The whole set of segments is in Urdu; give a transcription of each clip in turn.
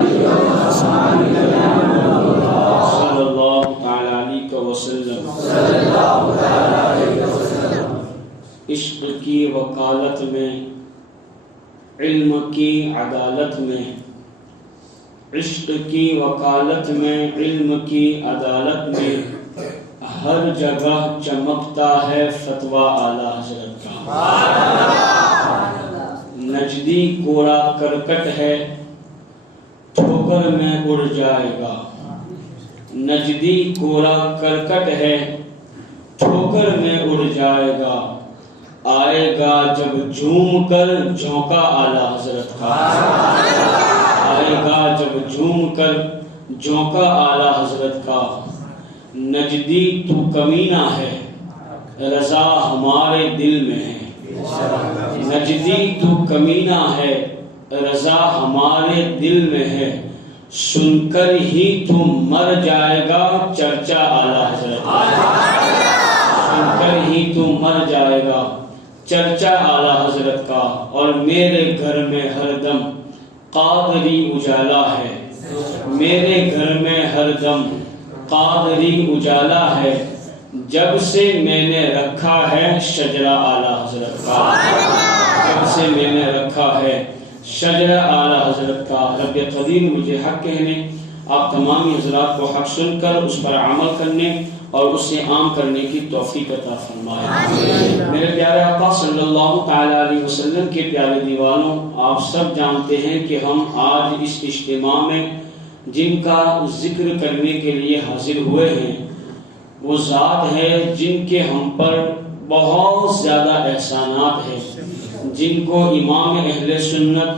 صلی اللہ تعالی علیہ وسلم۔ عشق کی وکالت میں، علم کی عدالت میں، عشق کی وکالت میں، علم کی عدالت میں، ہر جگہ چمکتا ہے فتویٰ اعلیٰ حضرت کا۔ نجدی کوڑا کرکٹ ہے، ٹھوکر میں اڑ جائے گا۔ نجدی کوڑا کرکٹ ہے، ٹھوکر میں اڑ جائے گا۔ آئے گا جب جھوم کر جھونکا اعلیٰ حضرت کا۔ آئے گا جب جھوم کر جھونکا اعلیٰ حضرت کا۔ نجدی تو کمینہ ہے، رضا ہمارے دل میں ہے۔ نجدی تو کمینہ ہے، رضا ہمارے دل میں ہے۔ سن کر ہی تو مر جائے گا چرچا اعلیٰ حضرت کا۔ سن کر ہی تو مر جائے گا چرچا اعلیٰ حضرت کا۔ اور میرے گھر میں ہر دم قادری اجالا ہے، میرے گھر میں ہر دم قادری اجالا ہے۔ جب سے میں نے رکھا ہے شجرہ اعلیٰ حضرت کا، جب سے میں نے رکھا ہے شجرہ اعلیٰ حضرت کا۔ رب قدیر مجھے حق کہنے، آپ تمام حضرات کو حق سن کر اس پر عمل کرنے اور اسے عام کرنے کی توفیق عطا فرمائے۔ میرے پیارے آقا صلی اللہ تعالی علیہ وسلم کے پیارے دیوانوں، آپ سب جانتے ہیں کہ ہم آج اس اجتماع میں جن کا ذکر کرنے کے لیے حاضر ہوئے ہیں وہ ذات ہے جن کے ہم پر بہت زیادہ احسانات ہیں، جن کو امام اہل سنت،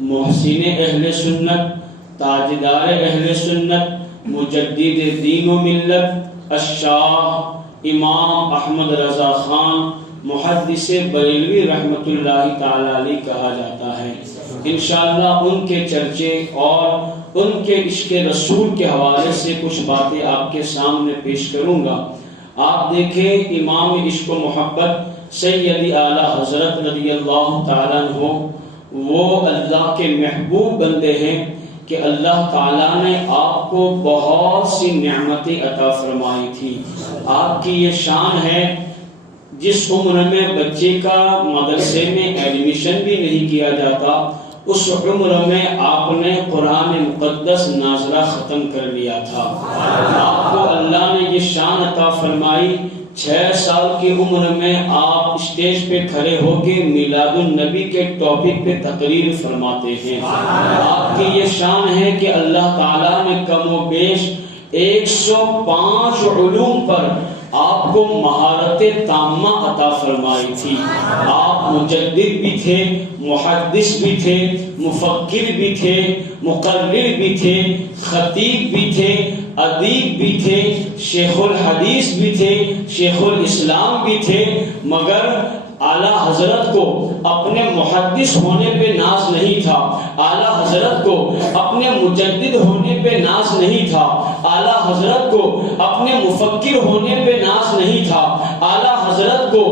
محسن اہل سنت، تاجدار اہل سنت، مجدد دین و ملت، الشاہ امام احمد رضا خان محدث بریلوی رحمۃ اللہ تعالی علیہ کہا جاتا ہے۔ انشاءاللہ ان کے چرچے اور ان کے عشق رسول کے حوالے سے کچھ باتیں آپ کے سامنے پیش کروں گا۔ آپ دیکھیں امام عشق و محبت سیدی اعلیٰ حضرت رضی اللہ تعالیٰ عنہ وہ اللہ کے محبوب بندے ہیں کہ اللہ تعالیٰ نے آپ کو بہت سی نعمتیں عطا فرمائی تھی۔ آپ کی یہ شان ہے جس عمر میں بچے کا مدرسے میں ایڈمیشن بھی نہیں کیا جاتا، اس عمر میں آپ نے قرآن مقدس نازلہ ختم کر لیا تھا۔ آپ کو اللہ نے یہ شان عطا فرمائی، 6 سال کی عمر میں آپ اسٹیج پہ کھڑے ہو کے میلاد النبی کے ٹاپک پہ تقریر فرماتے ہیں۔ آپ کی یہ شان ہے کہ اللہ تعالیٰ نے کم و بیش 105 علوم پر آپ کو مہارت تامہ عطا فرمائی تھی۔ آپ مجدد بھی تھے، محدث بھی تھے، مفکر بھی تھے، مقرر بھی تھے، خطیب بھی تھے، ادیب بھی تھے، شیخ الحدیث بھی تھے، شیخ الاسلام بھی تھے، مگر اعلیٰ حضرت کو اپنے محدث ہونے پہ ناز نہیں تھا، اعلیٰ حضرت کو اپنے مجدد ہونے پہ ناز نہیں تھا، اعلیٰ حضرت کو اپنے مفکر ہونے پہ ناز نہیں تھا، اعلیٰ حضرت کو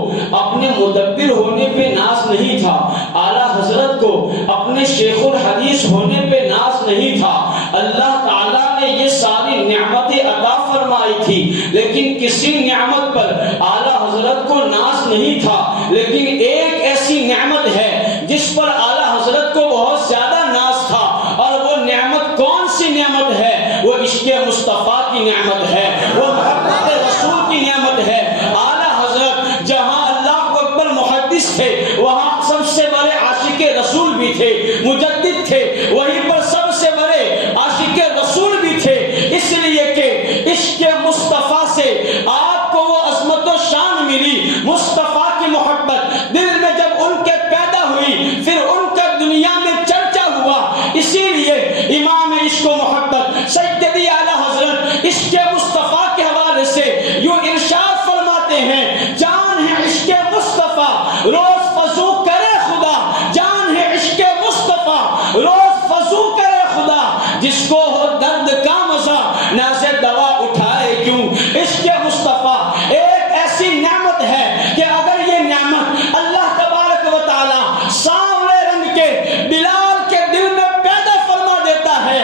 اپنے مدبر ہونے پہ ناز نہیں تھا، اعلیٰ حضرت کو اپنے شیخ الحدیث ہونے پہ ناز نہیں تھا۔ اللہ تعالیٰ نے یہ ساری نعمتیں عطا فرمائی تھی، لیکن کسی نعمت پر اعلیٰ حضرت کو ناز نہیں تھا، لیکن ایک ایسی نعمت ہے جس پر اعلیٰ حضرت کو بہت زیادہ ناز تھا، اور وہ نعمت کون سی نعمت ہے؟ وہ عشق مصطفیٰ کی نعمت ہے، وہ محبت رسول کی نعمت ہے۔ اعلیٰ حضرت جہاں اللہ اکبر محدث تھے وہاں سب سے بڑے عاشق رسول بھی تھے، مجدد تھے، وہیں پر سب سے بڑے عاشق رسول بھی تھے، اس لیے کہ عشق مصطفیٰ سے آپ کو وہ عظمت و شان ملی۔ مصطفیٰ کی محبت دل میں جب ان کے پیدا ہوئی، پھر ان کا دنیا میں چرچا ہوا۔ اسی لیے امام عشق و محبت سیدی اعلیٰ حضرت عشق مصطفیٰ کے حوالے سے یوں ارشاد فرماتے ہیں، جان ہے عشق مصطفیٰ روز فضو کرے خدا، جان ہے عشق مصطفیٰ روز فضو کرے خدا، جس کو ہو درد کا مزہ ناز دوا اٹھائے کیوں۔ عشق مصطفیٰ ایک ایسی نعمت ہے کہ اگر یہ نعمت اللہ تبارک و تعالی سانولے رنگ کے بلال کے دل میں پیدا فرما دیتا ہے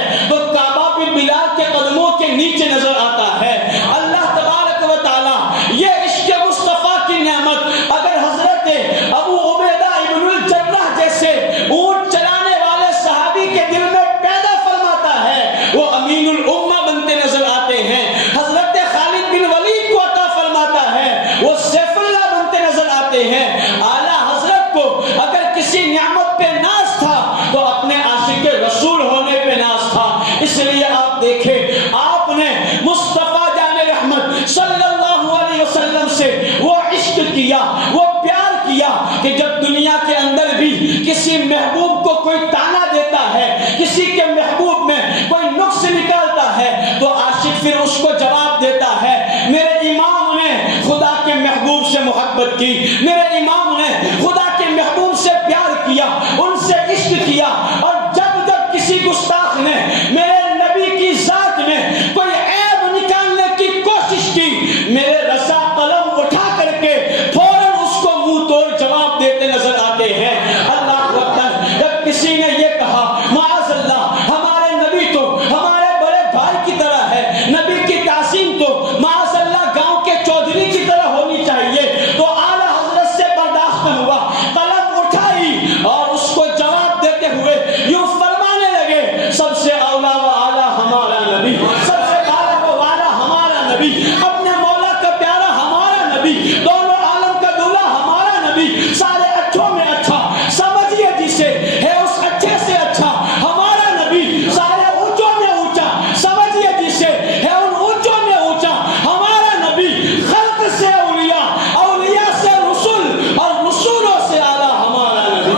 نیچے نظر آتا ہے۔ اللہ تبارک و تعالی یہ عشق مصطفیٰ کی نعمت اگر حضرت ابو عبیدہ ابن الجراح جیسے اونٹ چلانے والے صحابی کے دل میں پیدا فرماتا ہے، وہ امین الامہ بنتے نظر آتے ہیں۔ حضرت خالد بن ولید کو عطا فرماتا ہے، وہ سیف اللہ بنتے نظر آتے ہیں۔ اعلیٰ حضرت کو اگر کسی نعمت پہ ناز تھا تو اپنے عاشق رسول ہونے پہ ناز تھا۔ اس لیے آپ دیکھیں آپ نے مصطفیٰ جان رحمت صلی اللہ علیہ وسلم سے وہ عشق کیا، وہ پیار کیا کہ جب دنیا کے اندر بھی کسی محبوب کو کوئی تانا دیتا ہے، کسی کے محبوب میں کوئی نقص نکالتا ہے تو عاشق پھر اس کو جواب دیتا ہے، میرے امام نے خدا کے محبوب سے محبت کی، میرے امام نے خدا کے محبوب سے پیار کیا، ان سے عشق کیا، اور جب جب کسی گستاخ نے میرے نبی کی ذات میں کوئی عیب نکالنے کی کوشش کی، میرے رضا قلم اٹھا کر کے فوراً اس کو منہ توڑ جواب دیتے نظر آتے ہیں۔ اللہ اکبر۔ جب کسی نے یہ کہا معاذ اللہ ہمارے نبی تو ہمارے بڑے بھائی کی طرح ہے، نبی کی تعظیم تو معاذ اللہ گاؤں کے چودھری کی طرح ہونی چاہیے، تو اعلیٰ حضرت سے برداشت نہ ہوا، قلم اٹھائی اور اس کو جواب دیتے ہوئے یوں فرمانے لگے، سب سے اولا و اعلیٰ ہمارا نبی، سب سے اعلیٰ و اعلیٰ ہمارا نبی، اپنے مولا کا پیارا ہمارا نبی، دونوں عالم کا دولہ ہمارا نبی، سارے اچھوں میں اچھا سمجھیے جسے ہے اس اچھے سے اچھا ہمارا نبی، سارے اونچوں میں اونچا سمجھیے جسے ہے ان اونچوں میں اونچا ہمارا نبی، خلق سے اولیاء، اولیاء سے رسول، اور رسولوں سے اعلیٰ ہمارا نبی۔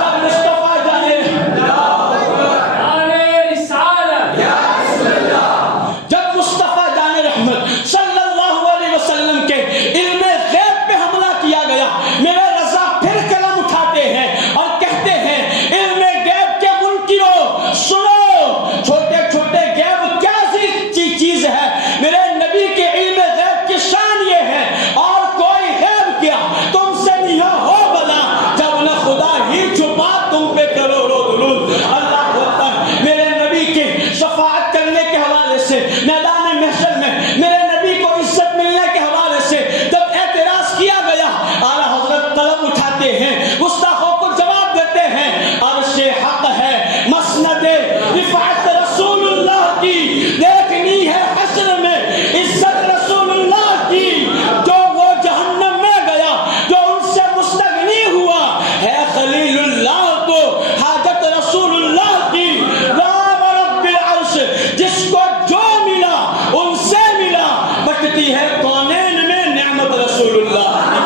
جب مصطفیٰ جانے جب مصطفیٰ جان رحمت صلی اللہ علیہ وسلم کے علم غیب پہ حملہ کیا گیا، میرے رضا پھر قلم اٹھاتے ہیں اور کہتے ہیں علم غیب کے منکروں سنو، چھوٹے چھوٹے غیب کیا چیز ہے، میرے نبی کے علم غیب کی شان یہ ہے، اور کوئی غیب کیا تم سے نہیں ہو بلا جب نہ خدا ہی چھپا تم پہ کروڑوں درود۔ اللہ اکبر۔ میرے نبی کے شفاعت کرنے کے حوالے سے میدان محشر میں میرے نبی کو عزت ملنے کے حوالے سے جب اعتراض کیا گیا، اعلیٰ حضرت قلم اٹھاتے ہیں، گستاخوں کو جواب دیتے ہیں، عرش حق ہے مسند رفعت رسول اللہ کی، دیکھنی ہے حشر میں عزت رسول اللہ کی، جو وہ جہنم میں گیا جو ان سے مستغنی ہوا ہے خلیل اللہ کو حاجت رسول اللہ کی، رام رب العرش جس کو جو ملا ان سے ملا، بٹتی ہے کونین میں نعمت رسول اللہ کی۔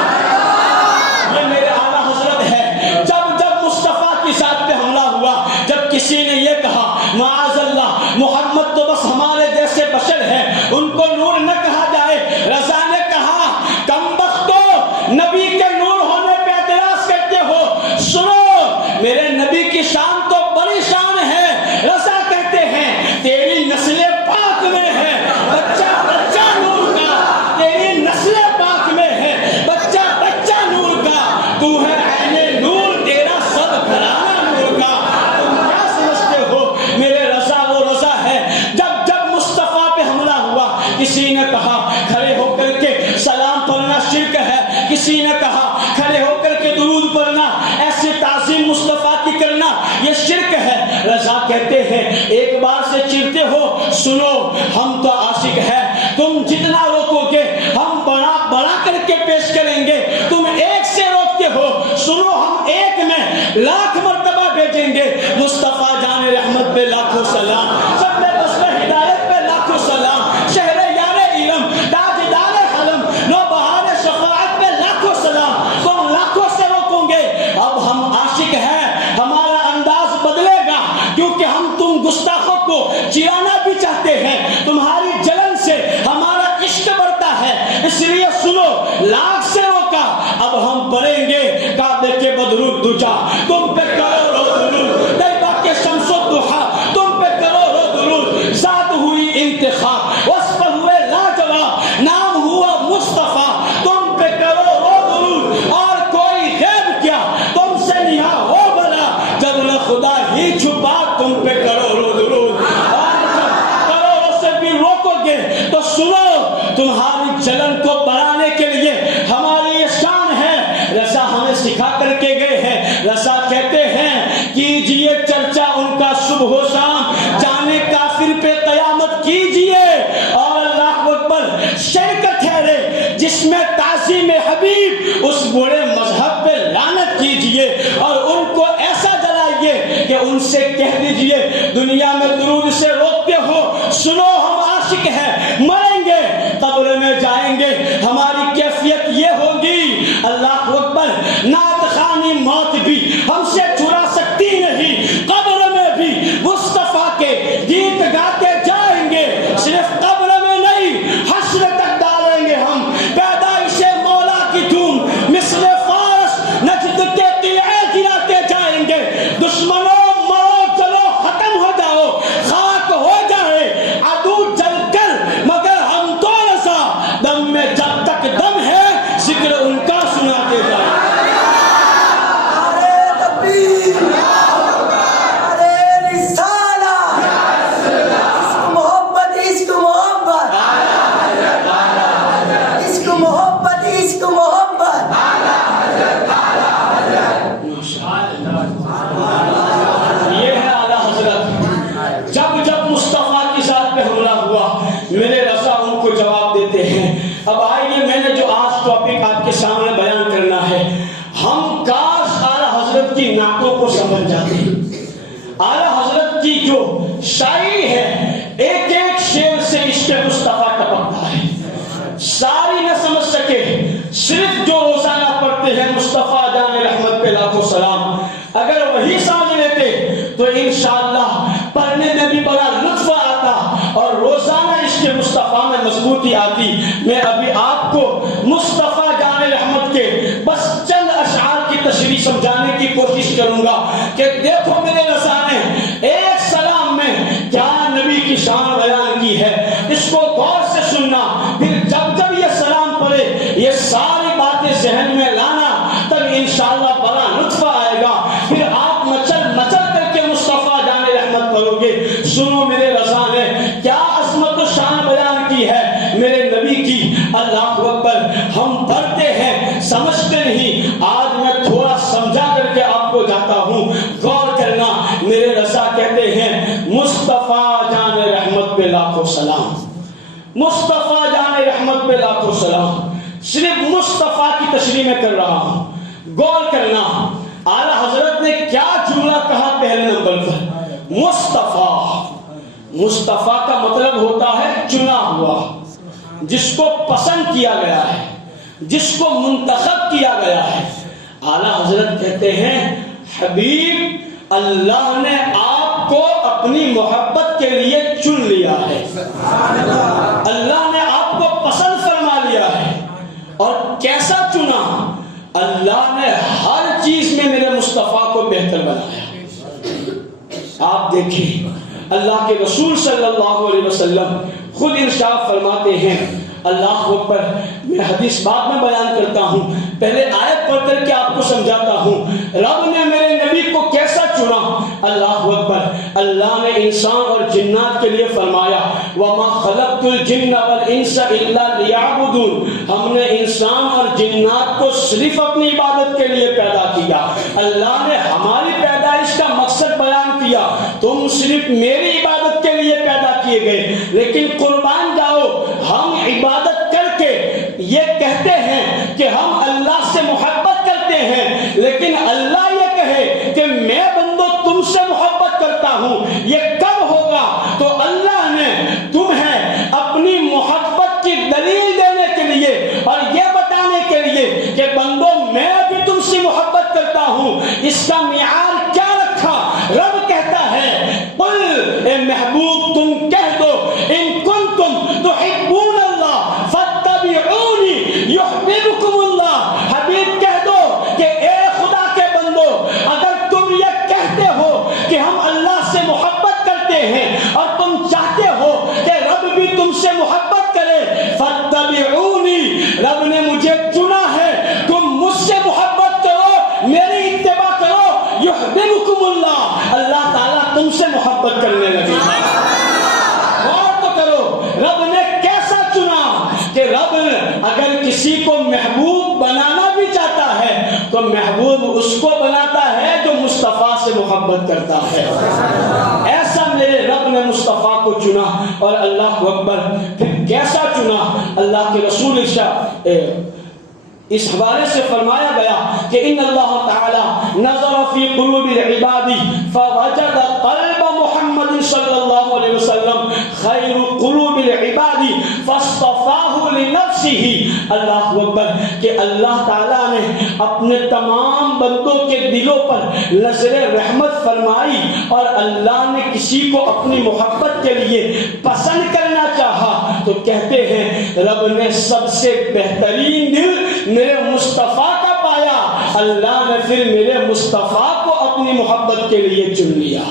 یہ میرے اعلیٰ حضرت ہے۔ جب جب مصطفیٰ کی ذات پہ حملہ ہوا، جب کسی نے یہ کہا معاذ اللہ محمد تو بس ہمارے جیسے بشر ہیں، ان کو نور نہ کہا جائے، رضا نے کہا کم بختو، نبی کے نور ہونے پہ اعتراض کرتے ہو، سنو میرے نبی کی شان تو بڑی شان ہے۔ رضا کہتے ہیں تیری نسل پاک میں ہے بچہ بچہ نور کا، تیری نسل پاک میں ہے بچہ بچہ نور کا، تو ہے عین نور، تیرا سب گھرانہ نور کا، تم کیا سمجھتے ہو میرے رضا وہ رضا ہے۔ جب جب مصطفیٰ پہ حملہ ہوا، کسی نے کہا کھڑے ہو کر کے سلام پڑھنا شرک ہے، کسی نے کہا کھڑے ہو کر کے درود پڑھنا، ایسی تعظیم مصطفیٰ کی کرنا یہ شرک ہے۔ رضا کہتے ہیں ایک بار سے چیرتے ہو، سنو ہم تو عاشق ہیں، تم جتنا روکو گے ہم بڑا بڑا کر کے پیش کریں گے، تم ایک سے روکتے ہو، سنو ہم ایک میں لاکھ مرتبہ بھیجیں گے۔ مصطفیٰ جان رحمت پہ لاکھوں سلام، سب میں بسر ہدایت پہ لاکھوں سلام، شہر یار علم تاجدار حلم نو بہار شفاعت پہ لاکھوں سلام، تم لاکھوں سے روکو گے۔ اب ہم عاشق ہیں، ہمارا انداز بدلے گا، کیونکہ ہم تم گستاخوں کو چرانا بھی چاہتے ہیں، تمہاری جلن سے ہمارا عشق بڑھتا ہے، اس لیے سنو لاکھ سے روکا، اب ہم پڑھیں گے کعبے کے بدرود دجا، تم پہ کروڑوں درود، طیبہ کے شمس و ضحا، تم پہ کروڑوں درود، ذات ہوئی انتخاب، وصف ہوئے لاجواب، نام ہوا مصطفیٰ، تم پہ کروڑوں درود، اور کوئی غیب کیا تم سے نہا ہو بلا جب نہ خدا ہی چھپا تم پہ کروڑوں درود، اور جب کروڑوں صبح و شام جانے کافر پہ قیامت کیجئے اور اللہ اکبر شرکت ٹھہرے جس میں تعظیم حبیب اس برے مذہب پہ لعنت کیجئے اور ان کو ایسا جلائیے کہ ان سے کہہ دیجئے دنیا میں درود سے روکتے ہو، سنو ہم عاشق ہیں، مریں گے قبر میں جائیں گے ہماری کیفیت یہ ہوگی اللہ اکبر نعت خوانی موت بھی ہم سے چرا سکتی نہیں، قبر میں بھی مصطفیٰ کے گیت گاتے جائیں گے، صرف قبر میں نہیں حشر تک ڈالیں گے ہم پیدائش مولا کی دھوم مثل فارس نجد کے قلعے گراتے جائیں گے، دشمنوں مرو چلو ختم ہو جاؤ خاک ہو جائے عدو جل کر مگر ہم تو رسا دم میں جب تک دم ہے ذکر ان کا سناتے جائیں۔ میرے رسا ان کو جواب دیتے ہیں۔ اب آئیے میں نے جو آج ٹاپک آپ کے سامنے بیان کرنا ہے، ہم کاش اعلیٰ حضرت کی نعتوں کو سمجھ جاتے ہیں۔ اعلیٰ حضرت کی جو شاعری ہے ایک ایک شعر سے عشق مصطفیٰ ٹپکتا ہے، ساری نہ سمجھ سکے صرف جو روزانہ پڑھتے ہیں مصطفیٰ جان رحمت پہ لاکھوں سلام، اگر وہی سمجھ لیتے تو انشاءاللہ پڑھنے میں بھی بڑا لطف آتا اور روزانہ عشق مصطفیٰ میں مضبوطی آتی۔ میں ابھی آپ کو مصطفیٰ جان رحمت کے بس چند اشعار کی تشریح سمجھانے کی کوشش کروں گا کہ دیکھو میرے رسا نے ایک سلام میں کیا نبی کی شان بیان کی ہے، اس کو غور سے سننا، پھر جب جب یہ سلام پڑھے یہ ساری باتیں ذہن میں لانا، تب انشاءاللہ بڑا لطف آئے گا، پھر آپ مچل مچل کر کے مصطفیٰ جان رحمت پڑھو گے۔ سنو میرے رسا نے کیا عظمت و شان بیان کی ہے میرے نبی کی، اللہ اکبر۔ ہم پڑھتے ہیں سمجھتے نہیں، آج میں تھوڑا سمجھا کر کے آپ کو جاتا ہوں، غور کرنا۔ میرے رسا کہتے ہیں مصطفیٰ جان رحمت پہ لاکھوں سلام، مصطفیٰ جان رحمت پہ لاکھوں سلام، صرف مصطفیٰ کی تشریح میں کر رہا ہوں، غور کرنا۔ اعلیٰ حضرت نے کیا جملہ کہا پہلے نمبر پر، مصطفیٰ۔ مصطفیٰ کا مطلب ہوتا ہے چنا ہوا، جس کو پسند کیا گیا ہے، جس کو منتخب کیا گیا ہے۔ اعلیٰ حضرت کہتے ہیں حبیب اللہ نے آپ کو اپنی محبت کے لیے چن لیا ہے، اللہ نے آپ کو پسند فرما لیا ہے، اور کیسا چنا؟ اللہ نے ہر چیز میں میرے مصطفیٰ کو بہتر بنایا۔ آپ دیکھیں اللہ کے رسول صلی اللہ علیہ وسلم خود ارشاد فرماتے ہیں، اللہ اکبر، میں حدیث بعد میں بیان کرتا ہوں، پہلے آیت پڑھ کر کے آپ کو سمجھاتا ہوں۔ رب نے میرے نبی کو کیسا چنا؟ اللہ اکبر، اللہ نے انسان اور جنات کے لیے فرمایا وَمَا خَلَقْتُ الْجِنَّ وَالْإِنسَ إِلَّا لِيَعْبُدُونَ، ہم نے انسان اور جنات کو صرف اپنی عبادت کے لیے پیدا کیا۔ اللہ نے ہماری پیدائش کا مقصد بیان کیا، تم صرف میری عبادت کے لیے پیدا کیے گئے، لیکن قربان جاؤ ہم عبادت کر کے یہ کہتے ہیں کہ ہم اللہ سے محبت کرتے ہیں، لیکن اللہ یہ کہے کہ میں بندو تم سے محبت کرتا ہوں، یہ کب ہوگا؟ تو اللہ نے تمہیں اپنی محبت کی دلیل دینے کے لیے اور یہ بتانے کے لیے کہ بندو میں بھی تم سے محبت کرتا ہوں، اس کا معیار کیا رکھا؟ رب کہتا ہے قل، اے محبوب تم کہہ دو، ان کنتم تحبون اللہ فاتبعونی یحببکم اللہ، حبیب کہہ دو کہ اے خدا کے بندو اگر تم یہ کہتے ہو کہ ہم اللہ سے محبت کرتے ہیں اور تم چاہتے ہو کہ رب بھی تم سے محبت کرے، فاتبعونی، رب نے مجھے چنا ہے، تم مجھ سے محبت کرو، میری اتباع کرو، یحببکم اللہ، اللہ تعالیٰ تم سے محبت کرنے لگے۔ غور تو کرو رب نے کیسا چنا کہ رب اگر کسی کو محبوب بنانا بھی چاہتا ہے تو محبوب اس کو بناتا ہے جو مصطفیٰ سے محبت کرتا ہے۔ اکبر پھر کیسا چنا. اللہ کے رسول اس حوالے سے فرمایا گیا کہ ان اللہ تعالی نظر فی قلوب العباد فوجد قلب محمد صلی اللہ علیہ وسلم خیر قلوب العباد فاصطفاہ لنفسہ. اللہ اکبر کہ اللہ تعالیٰ نے اپنے تمام بندوں کے دلوں پر نظر رحمت فرمائی اور اللہ نے کسی کو اپنی محبت کے لیے پسند کرنا چاہا تو کہتے ہیں رب نے سب سے بہترین دل میرے مصطفیٰ کا پایا. اللہ نے پھر میرے مصطفیٰ کو اپنی محبت کے لیے چن لیا.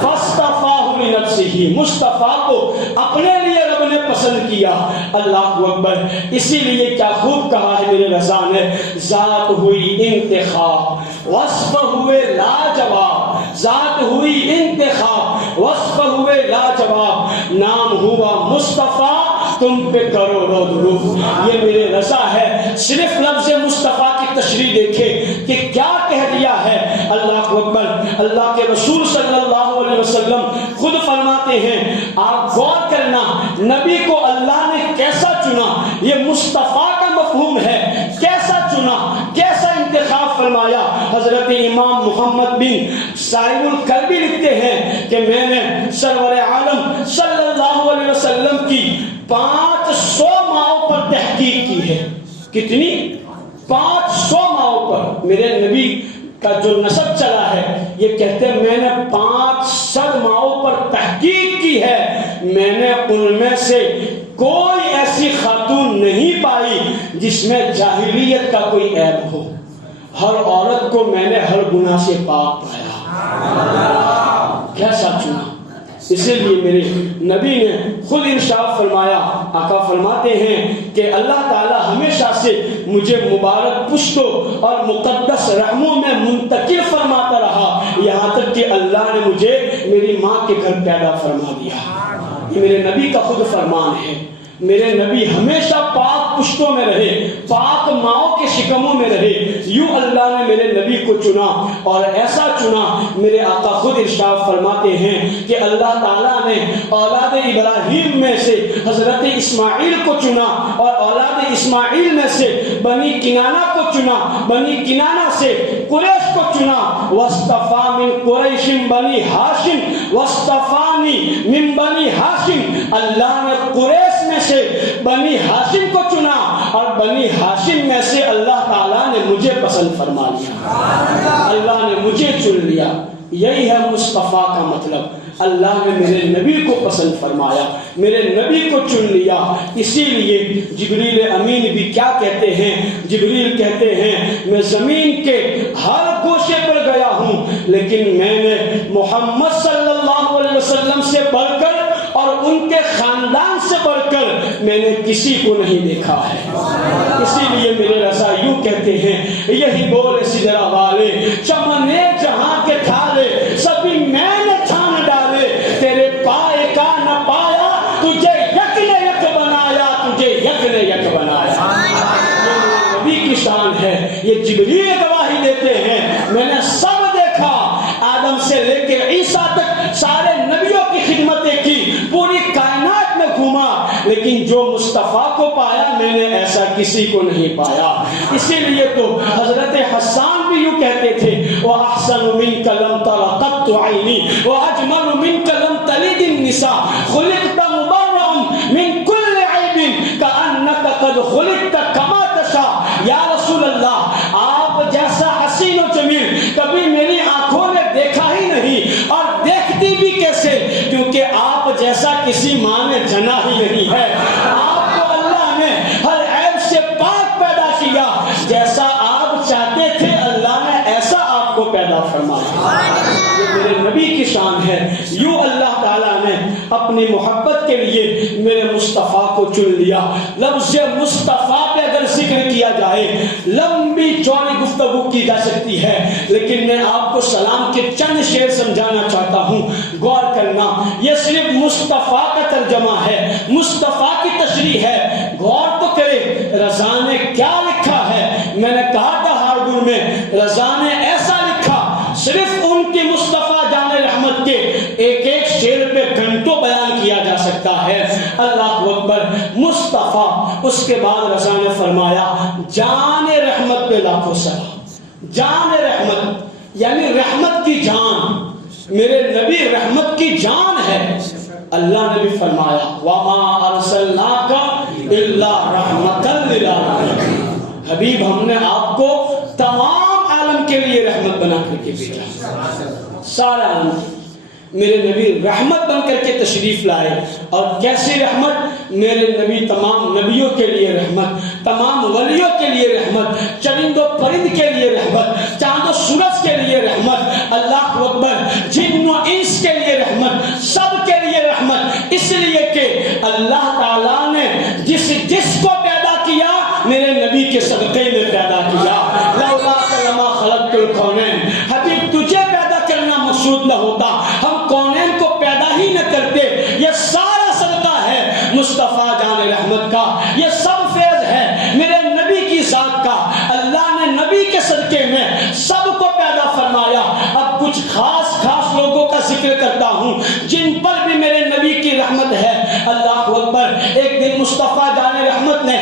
فاصطفاہ لنفسہ، مصطفیٰ کو اپنے لیے رب نے پسند کیا. اللہ اکبر. اسی لیے کیا خوب کہا ہے میرے رضا نے، ذات ہوئی انتخاب وصف ہوئے لاجواب، ذات ہوئی انتخاب وصف ہوئے لاجواب، نام ہوا مصطفیٰ تم پہ کروڑوں درود. یہ میرے رضا ہے. صرف لفظ مصطفیٰ کی تشریح دیکھیں کہ کیا کہہ دیا ہے. اللہ اکبر. اللہ کے رسول صلی اللہ علیہ وسلم خود فرماتے ہیں، آپ غور کرنا نبی کو اللہ نے کیسا چنا. یہ مصطفیٰ کا مفہوم ہے. کیسا چنا، کیسا انتخاب فرمایا. حضرت امام محمد بن صاحب الکلبی لکھتے ہیں کہ میں نے سرور عالم صلی اللہ علیہ وسلم کی 500 ماؤں پر تحقیق کی ہے. کتنی؟ 500 ماؤں پر. میرے نبی کا جو نسب چلا ہے یہ کہتے ہیں میں نے 500 ماؤں پر تحقیق کی ہے. میں نے ان میں سے کوئی ایسی خاتون نہیں پائی جس میں جاہلیت کا کوئی عیب ہو. ہر عورت کو میں نے ہر گناہ سے پاک پایا. کیسا چنا. اسی لیے میرے نبی نے خود ارشاد فرمایا، آقا فرماتے ہیں کہ اللہ تعالی ہمیشہ سے مجھے مبارک پشتوں اور مقدس رحموں میں منتقل فرماتا رہا، یہاں تک کہ اللہ نے مجھے میری ماں کے گھر پیدا فرما دیا. یہ میرے نبی کا خود فرمان ہے. میرے نبی ہمیشہ پاک پشتوں میں رہے، پاک ماؤں کے شکموں میں رہے. یوں اللہ نے میرے نبی کو چنا اور ایسا چنا. میرے آقا خود ارشاد فرماتے ہیں کہ اللہ تعالیٰ نے اولاد ابراہیم میں سے حضرت اسماعیل کو چنا اور اولاد اسماعیل میں سے بنی کنانہ کو چنا، بنی کنانہ سے قریش کو چنا. واصطفیٰ من قریش بنی ہاشم واصطفانی من بنی ہاشم. اللہ نے قریش میں سے بنی ہاشم کو چنا اور بنی ہاشم میں سے اللہ تعالیٰ نے مجھے پسند فرما لیا. اللہ نے مجھے چن لیا. یہی ہے مصطفیٰ کا مطلب. اللہ نے میرے نبی کو پسند فرمایا، میرے نبی کو چن لیا. اسی لیے جبریل امین بھی کیا کہتے ہیں؟ جبریل کہتے ہیں میں زمین کے ہر گوشے پر گیا ہوں لیکن میں نے محمد صلی اللہ علیہ وسلم سے بڑھ کر اور ان کے خاندان سے بڑھ کر میں نے کسی کو نہیں دیکھا ہے. اسی لیے میرے رضا یوں کہتے ہیں، یہی بولے سدرا والے چمنے جہاں کے تھالے سبھی میں نے چھان ڈالے. تیرے پائے کا نہ پایا تجھے یک نے یک بنایا، تجھے یک نے یک بنایا. یہ نبی کی شان ہے. یہ جبریل گواہی دیتے ہیں میں نے سب دیکھا، آدم سے لے کے عیسیٰ تک سارے نبیوں کی خدمتیں کی، پوری کائنات میں گھوما لیکن جو مصطفیٰ کو پایا میں نے ایسا کسی کو نہیں پایا. اسی لیے تو حضرت حسان بھی یوں کہتے تھے وَأَحْسَنُ مِنْكَ لَمْ تَرَ قَطُّ عَيْنِي وَأَجْمَلُ مِنْكَ لَمْ تَلِدِ النِّسَاءُ خُلِقْتَ مُبَرَّأً مِنْ كُلِّ عَيْبٍ كَأَنَّكَ قَدْ خُلِقْتَ كَمَا تَشَاءُ. یا رسول اللہ آپ جیسا حسین و جمیل کبھی میری آنکھوں نے دیکھا ہی نہیں، اور دیکھتی بھی کیسے کیونکہ آپ جیسا کسی ماں نے جنا ہی نہیں ہے. آپ کو اللہ نے ہر عیب سے پاک پیدا کیا، جیسا آپ چاہتے تھے اللہ نے ایسا آپ کو پیدا فرمایا. یہ میرے نبی کی شان ہے. یوں اللہ تعالیٰ نے اپنی محبت کے لیے میرے مصطفیٰ کو چن لیا. لفظ مصطفیٰ پہ اگر ذکر کیا جائے لمبی چوڑی گفتگو کی جا سکتی ہے لیکن میں آپ کو سلام کے چند شعر سمجھانا چاہتا ہوں. غور کرنا، یہ صرف مصطفیٰ کا ترجمہ ہے، مصطفیٰ کی تشریح ہے. غور تو کرے رضا نے کیا لکھا ہے. میں نے کہا تھا ہارڈور میں رضا نے ایسا لکھا صرف ان کی مصطفیٰ جان رحمت کے ایک ایک شعر پہ گھنٹوں بیان کیا جا سکتا سکتا ہے۔ اللہ اکبر۔ مصطفیٰ، اس کے بعد رضا نے فرمایا جان رحمت پہ لاکھوں سلام۔ جان رحمت یعنی رحمت کی جان، میرے نبی رحمت کی جان ہے۔ اللہ نے بھی فرمایا وَمَا أَرْسَلْنَاكَ إِلَّا رَحْمَةً لِلْعَالَمِينَ، حبیب ہم نے آپ کو تمام عالم کے لیے رحمت بنا کر کے بھیجا، سارے عالم کے۔ میرے نبی رحمت بن کر کے تشریف لائے، اور کیسی رحمت؟ میرے نبی تمام نبیوں کے لیے رحمت، تمام ولیوں کے لیے رحمت، چرند و پرند کے لیے رحمت، چاند و سورج کے لیے رحمت، اللہ اکبر، جن و انس کے لیے رحمت، سب کے لیے رحمت۔ اس لیے کہ اللہ تعالیٰ نے جس کو پیدا کیا میرے نبی کے صدقے میں پیدا کیا۔ لولاک لما خلقت الکونین، حبیب تجھے پیدا کرنا مقصود نہ ہوتا، ہم کونین کو پیدا ہی نہ کرتے۔ یہ سارا صدقہ ہے مصطفیٰ جان رحمت کا، یہ سب فیض ہے میرے نبی کی ذات کا۔ اللہ نے نبی کے صدقے میں سب کو پیدا فرمایا۔ اب کچھ خاص لوگوں کا ذکر کرتا ہوں جن پر بھی میرے نبی کی رحمت ہے۔ اللہ اکبر۔ ایک دن مصطفیٰ جان رحمت نے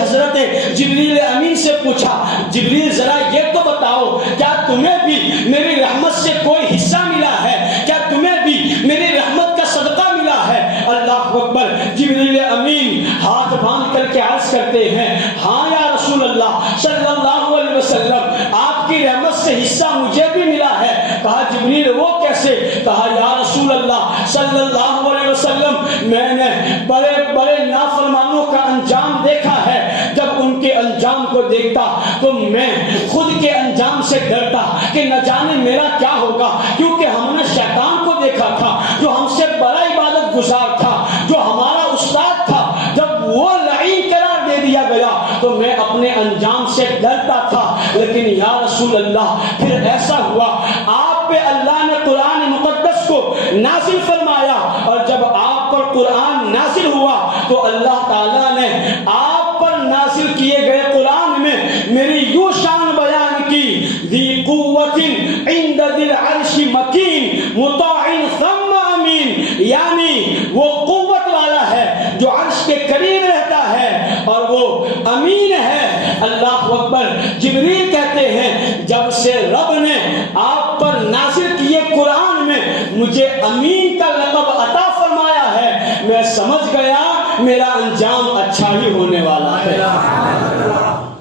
حضرت جبریل امین سے پوچھا، جبریل ذرا یہ تو بتاؤ کیا تمہیں بھی میری رحمت سے کوئی حصہ ملا ہے؟ کیا تمہیں بھی میری رحمت کا صدقہ ملا ہے؟ اللہ اکبر۔ جبریل امین ہاتھ باندھ کر کے عرض کرتے ہیں ہاں یا رسول اللہ صلی اللہ علیہ وسلم، آپ کی رحمت سے حصہ مجھے بھی ملا ہے۔ کہا جبریل وہ کیسے؟ کہا یا رسول اللہ صلی اللہ علیہ وسلم، میں نے بڑے بڑے نافرمانوں کا انجام دیکھا ہے، جب ان کے انجام کو دیکھتا تو میں خود کے انجام سے ڈرتا کہ نہ جانے میرا کیا ہوگا، کیونکہ ہم نے شیطان کو دیکھا تھا جو ہم سے بڑا عبادت گزار تھا، جو ہمارا استاد تھا، جب وہ لعین قرار دے دیا گیا تو میں اپنے انجام سے ڈرتا تھا۔ لیکن یا رسول اللہ پھر ایسا ہوا آپ پہ اللہ نے قرآن مقدس کو نازل فرمایا، اور جب آپ پر قرآن نازل ہوا تو اللہ تعالیٰ نے آپ پر نازل کیے گئے قرآن میں میری یوں شان بیان کی، ذی قوت عند ذی العرش مکین مطاع ثم امین، یعنی وہ قوت والا ہے جو عرش کے قریب رہتا ہے اور وہ امین ہے۔ اللہ اکبر۔ جبریل کہتے ہیں جب سے رب نے آپ پر نازل کیے قرآن میں مجھے امین کا لقب عطا فرمایا ہے، میں سمجھ گیا میرا انجام اچھا ہی ہونے والا ہے۔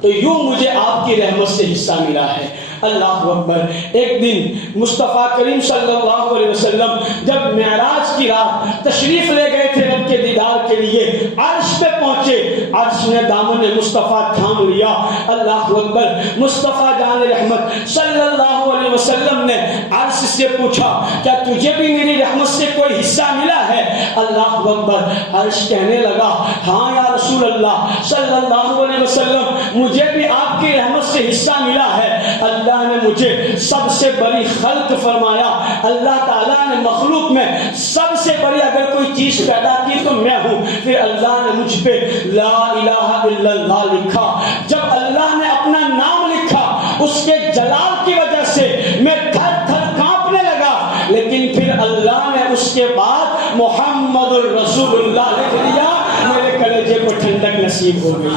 تو یوں مجھے آپ کی رحمت سے حصہ ملا ہے۔ اللہ اکبر۔ ایک دن مصطفیٰ کریم صلی اللہ علیہ وسلم جب معراج کی رات تشریف لے گئے تھے رب کے دیدار کے لیے، عرش پہ پہنچے، عرش نے دامن مصطفیٰ تھام لیا۔ اللہ اکبر۔ مصطفیٰ جان رحمت صلی اللہ علیہ وسلم نے عرش سے پوچھا کیا تجھے بھی میری رحمت سے کوئی حصہ ملا ہے؟ اللہ اکبر۔ عرش کہنے لگا ہاں یا رسول اللہ صلی اللہ علیہ وسلم، مجھے بھی آپ کی رحمت سے حصہ ملا ہے۔ اللہ نے مجھے سب سے بڑی خلق فرمایا۔ اللہ تعالیٰ نے مخلوق میں سب سے بڑی اگر کوئی چیز پیدا کی تو میں ہوں۔ پھر اللہ نے مجھ پہ لا الہ الا اللہ لکھا۔ جب اللہ نے اپنا نام لکھا اس کے جلال کی وجہ سے میں تھر تھر کانپنے لگا، لیکن پھر اللہ نے اس کے بعد محمد الرسول اللہ لکھ دیا، میرے کلیجے کو ٹھنڈک نصیب ہو گئی۔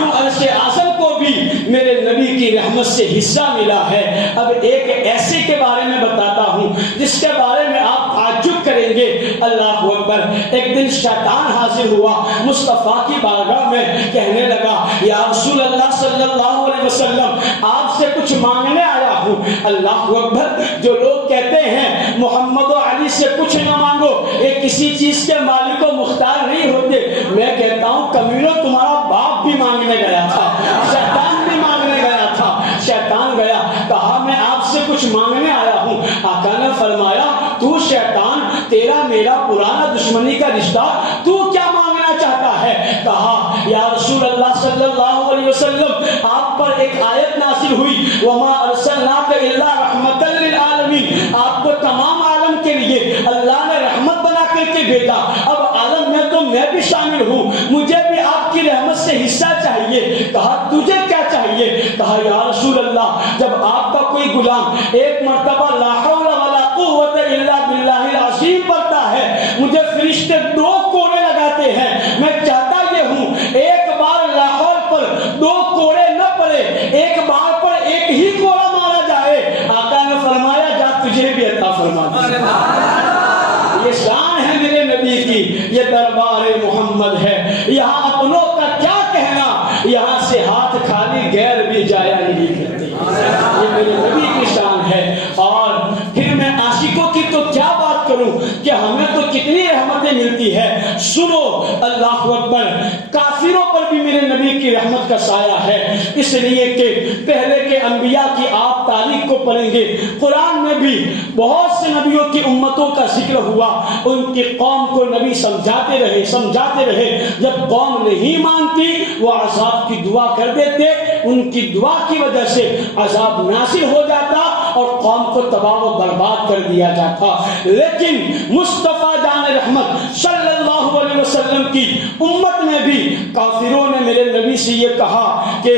یوں عرش اعظم کو بھی میرے نبی کی رحمت سے حصہ ملا ہے۔ اب ایک ایسے کے بارے میں بتاتا ہوں جس کے بارے میں آپ تعجب کریں گے۔ اللہ اکبر۔ ایک دن شیطان حاضر ہوا مصطفیٰ کی بارگاہ میں، کہنے لگا یا رسول اللہ صلی اللہ علیہ وسلم آپ سے کچھ مانگنے آیا ہوں۔ اللہ اکبر۔ جو لوگ کہتے ہیں محمد و علی سے کچھ نہ مانگو، یہ کسی چیز کے مالک و مختار نہیں ہوتے، میں کہتا ہوں کمینوں تمہارا باپ بھی مانگنے گیا تھا، شیطان بھی مانگنے گیا تھا۔ شیطان گیا، کہا میں آپ سے کچھ مانگنے آیا ہوں۔ آقا نے فرمایا تو شیطان، تیرا میرا پرانا دشمنی کا رشتہ، تو کیا مانگنا چاہتا ہے؟ کہا یا رسول اللہ صلی اللہ علیہ وسلم آپ پر ایک آیت نازل ہوئی وما ارسلناک الا رحمتا للعالمین، آپ کو تمام عالم کے لیے اللہ نے رحمت بنا کر کے بھیجا، اب عالم میں تو میں بھی شامل ہوں، مجھے بھی آپ کی رحمت سے حصہ چاہیے۔ کہا تجھے کیا چاہیے؟ کہا یا رسول اللہ جب آپ کا کوئی غلام ایک مرتبہ لا حول ولا قوت الا باللہ العظیم پڑھتا ہے مجھے فرشتے 2 کوڑے لگاتے ہیں، میں چاہتا یہ ہوں ایک بار لاہور پر 2 کوڑے نہ پڑے، ایک بار پر ایک ہی کوڑا مارا جائے۔ آقا نے فرمایا جا تجھے بھی عطا فرما دے۔ یہ شان ہے میرے نبی کی، یہ دربار محمد ہے، یہاں اپنوں کا کیا کہنا، یہاں سے ہاتھ خالی غیر بھی جایا نہیں کرتے۔ یہ میرے نبی کی شان ہے۔ اور پھر میں عاشقوں کی تو کیا بات کروں کہ ہمیں تو کتنی رحمتیں ملتی ہے۔ سنو اللہ اکبر، کافروں پر بھی میرے نبی کی رحمت کا سایہ ہے، اس لیے کہ پہلے کے انبیاء کی آپ تاریخ کو پڑھیں گے، قرآن میں بھی بہت سے نبیوں کی امتوں کا ذکر ہوا، ان کی قوم کو نبی سمجھاتے رہے، جب قوم نہیں مانتی وہ عذاب کی دعا کر دیتے، ان کی دعا کی وجہ سے عذاب نازل ہو جاتا اور قوم کو تباہ و برباد کر دیا جاتا۔ لیکن مصطفیٰ جان رحمت صلی اللہ علیہ وسلم کی امت میں بھی کافروں نے میرے نبی سے یہ کہا کہ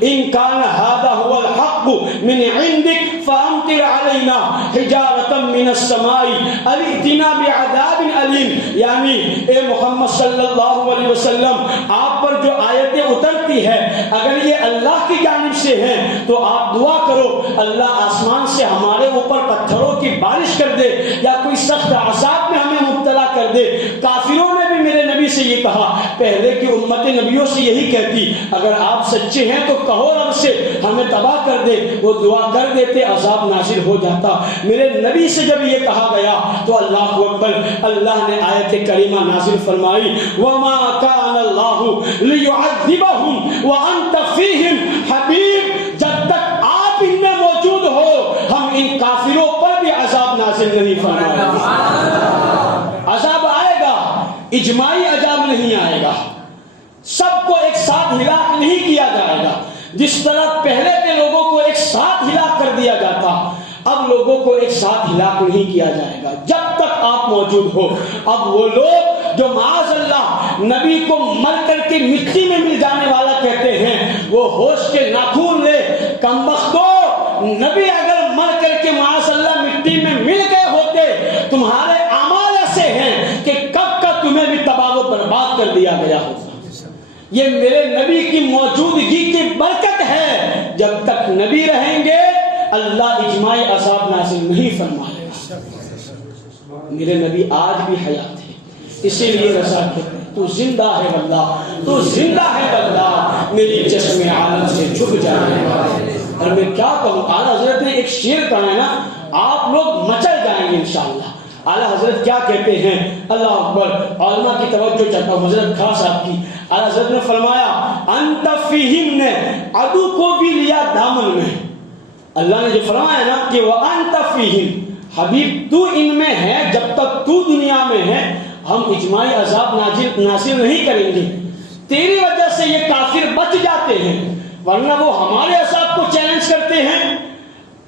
ان کان ھذا ھو الحق من عندک فامطر علینا حجارۃ من السماء او ائتنا بعذاب علیم، یعنی اے محمد صلی اللہ علیہ وسلم آپ پر جو آیتیں اترتی ہے اگر یہ اللہ کی جانب سے ہیں تو آپ دعا کرو اللہ آسمان سے ہمارے اوپر پتھروں کی بارش کر دے یا کوئی سخت عذاب میں ہمیں مبتلا کر دے۔ کافروں نے بھی میرے نبی سے یہ کہا، پہلے کی امت نبیوں سے یہی کہتی اگر آپ سچے ہیں تو کہو رب سے ہمیں تباہ کر دے، وہ دعا کر دیتے، عذاب نازل ہو جاتا۔ میرے نبی سے جب یہ کہا گیا تو اللہ اکبر، اللہ نے آیت کریمہ نازل فرمائی وما کان اللہ لیعذبہم وانت فیہم حبیب، جب تک آپ ان میں موجود ہو ہم ان کافروں پر بھی عذاب نازل نہیں فرمائیں گے۔ عذاب آئے گا، اجماعی عذاب نہیں آئے گا، سب کو ایک ساتھ ہلاک نہیں کیا جائے گا۔ جس طرح پہلے کے لوگوں کو ایک ساتھ ہلاک کر دیا جاتا، اب لوگوں کو ایک ساتھ ہلاک نہیں کیا جائے گا جب تک آپ موجود ہو۔ اب وہ لوگ جو معاذ اللہ نبی کو مر کر کے مٹی میں مل جانے والا کہتے ہیں، وہ ہوش کے ناخن لے، کمبختو، نبی اگر مر کر کے معاذ اللہ مٹی میں مل گئے ہوتے، تمہارے اعمال ایسے ہیں کہ کب کا تمہیں بھی تباہ و برباد کر دیا گیا ہوتا۔ یہ میرے نبی کی موجودگی کی برکت ہے، جب تک نبی رہیں گے اللہ اجماعی عذاب نازل نہیں فرمائے گا۔ میرے نبی آج بھی حیات ہے، اسی لیے رضا کہتے ہیں تو زندہ ہے واللہ، تو زندہ ہے واللہ، میری چشم عالم سے جھک جائے گا۔ اور میں کیا کہوں، اعلیٰ حضرت نے ایک شعر کہا ہے نا، آپ لوگ مچل جائیں گے انشاءاللہ۔ اعلیٰ حضرت کیا کہتے ہیں، اللہ اکبر، علماء کی توجہ چاہتا ہوں، حضرت خان صاحب کی۔ اعلیٰ حضرت نے فرمایا انت فیہم نے عدو کو بھی لیا دامن میں۔ اللہ نے جو فرمایا نا کہ وانت فیہم، حبیب تو ان میں ہے، جب تک تو دنیا میں ہے ہم اجماعی عذاب نازل نہیں کریں گے۔ تیری وجہ سے یہ کافر بچ جاتے ہیں، ورنہ وہ ہمارے عذاب کو چیلنج کرتے ہیں۔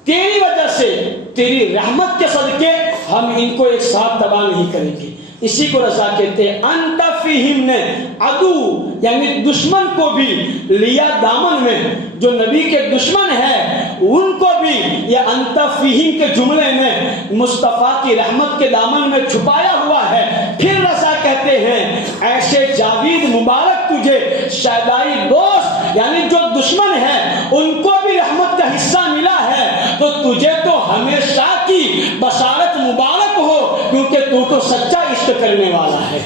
تیری وجہ سے، تیری رحمت کے صدقے ہم ان کو ایک ساتھ تباہ نہیں کریں گے۔ اسی کو رضا کہتے ہیں انت فیہم نے عدو، یعنی دشمن کو بھی لیا دامن میں، جو نبی کے دشمن ہے ان کو بھی یہ انت فیہم کے جملے میں مصطفیٰ کی رحمت کے دامن میں چھپایا ہوا ہے۔ پھر رضا کہتے ہیں ایسے جاوید مبارک تجھے شیدائی دوست، یعنی جو دشمن ہے ان کو بھی رحمت کا حصہ ملا ہے، تو تجھے تو ہمیشہ کی بشارت مبارک ہو، کیونکہ تو سچا عشق کرنے والا ہے۔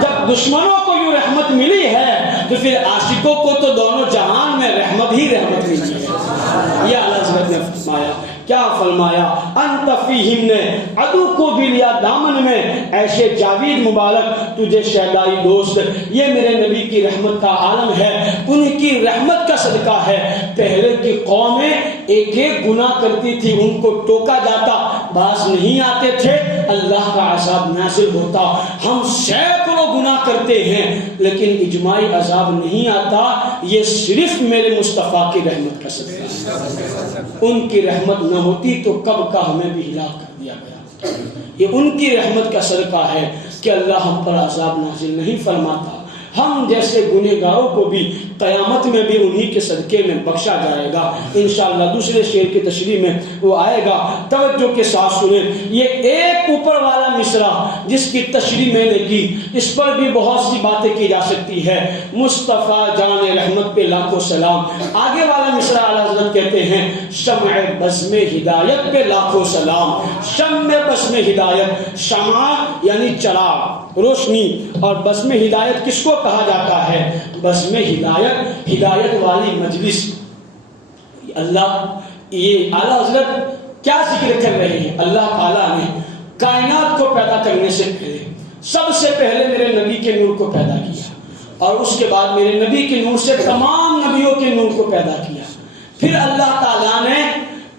جب دشمنوں کو یوں رحمت ملی ہے تو پھر عاشقوں کو تو دونوں جہان میں رحمت ہی رحمت ملی ہے۔ یہ اعلیٰ حضرت نے فرمایا، کیا فرمایا، انت فیہم نے عدو کو بھی لیا دامن میں، ایسے جاوید مبارک تجھے شیدائی دوست۔ یہ میرے نبی کی رحمت کا عالم ہے، ان کی رحمت کا صدقہ ہے۔ پہلے کی قومیں ایک ایک گناہ کرتی تھی، ان کو ٹوکا جاتا، باز نہیں آتے تھے، اللہ کا عذاب نازل ہوتا۔ ہم سینکڑوں گناہ کرتے ہیں لیکن اجماعی عذاب نہیں آتا، یہ صرف میرے مصطفیٰ کی رحمت کا صدقہ ہے۔ ان کی رحمت نہ ہوتی تو کب کا ہمیں بھی ہلاک کر دیا گیا۔ یہ ان کی رحمت کا صدقہ ہے کہ اللہ ہم پر عذاب نازل نہیں فرماتا۔ ہم جیسے گنہگاروں کو بھی قیامت میں بھی انہی کے صدقے میں بخشا جائے گا انشاءاللہ۔ دوسرے شعر کی تشریح میں وہ آئے گا، توجہ کے ساتھ سنیں۔ یہ ایک اوپر والا مصرع جس کی تشریح میں نے کی، اس پر بھی بہت سی باتیں کی جا سکتی ہے۔ مصطفیٰ جان رحمت پہ لاکھوں سلام۔ آگے والا مصرع اعلیٰ حضرت کہتے ہیں شمع بزم ہدایت پہ لاکھوں سلام۔ شمع بزم ہدایت، شمع یعنی چراغ، روشنی، اور بزم ہدایت کس کو کہا جاتا ہے؟ بزم ہدایت، ہدایت والی مجلس۔ اللہ، یہ اعلیٰ حضرت کیا ذکر کر رہے ہیں؟ اللہ تعالیٰ نے کائنات کو پیدا کرنے سے پہلے سب سے پہلے میرے نبی کے نور کو پیدا کیا، اور اس کے بعد میرے نبی کے نور سے تمام نبیوں کے نور کو پیدا کیا۔ پھر اللہ تعالیٰ نے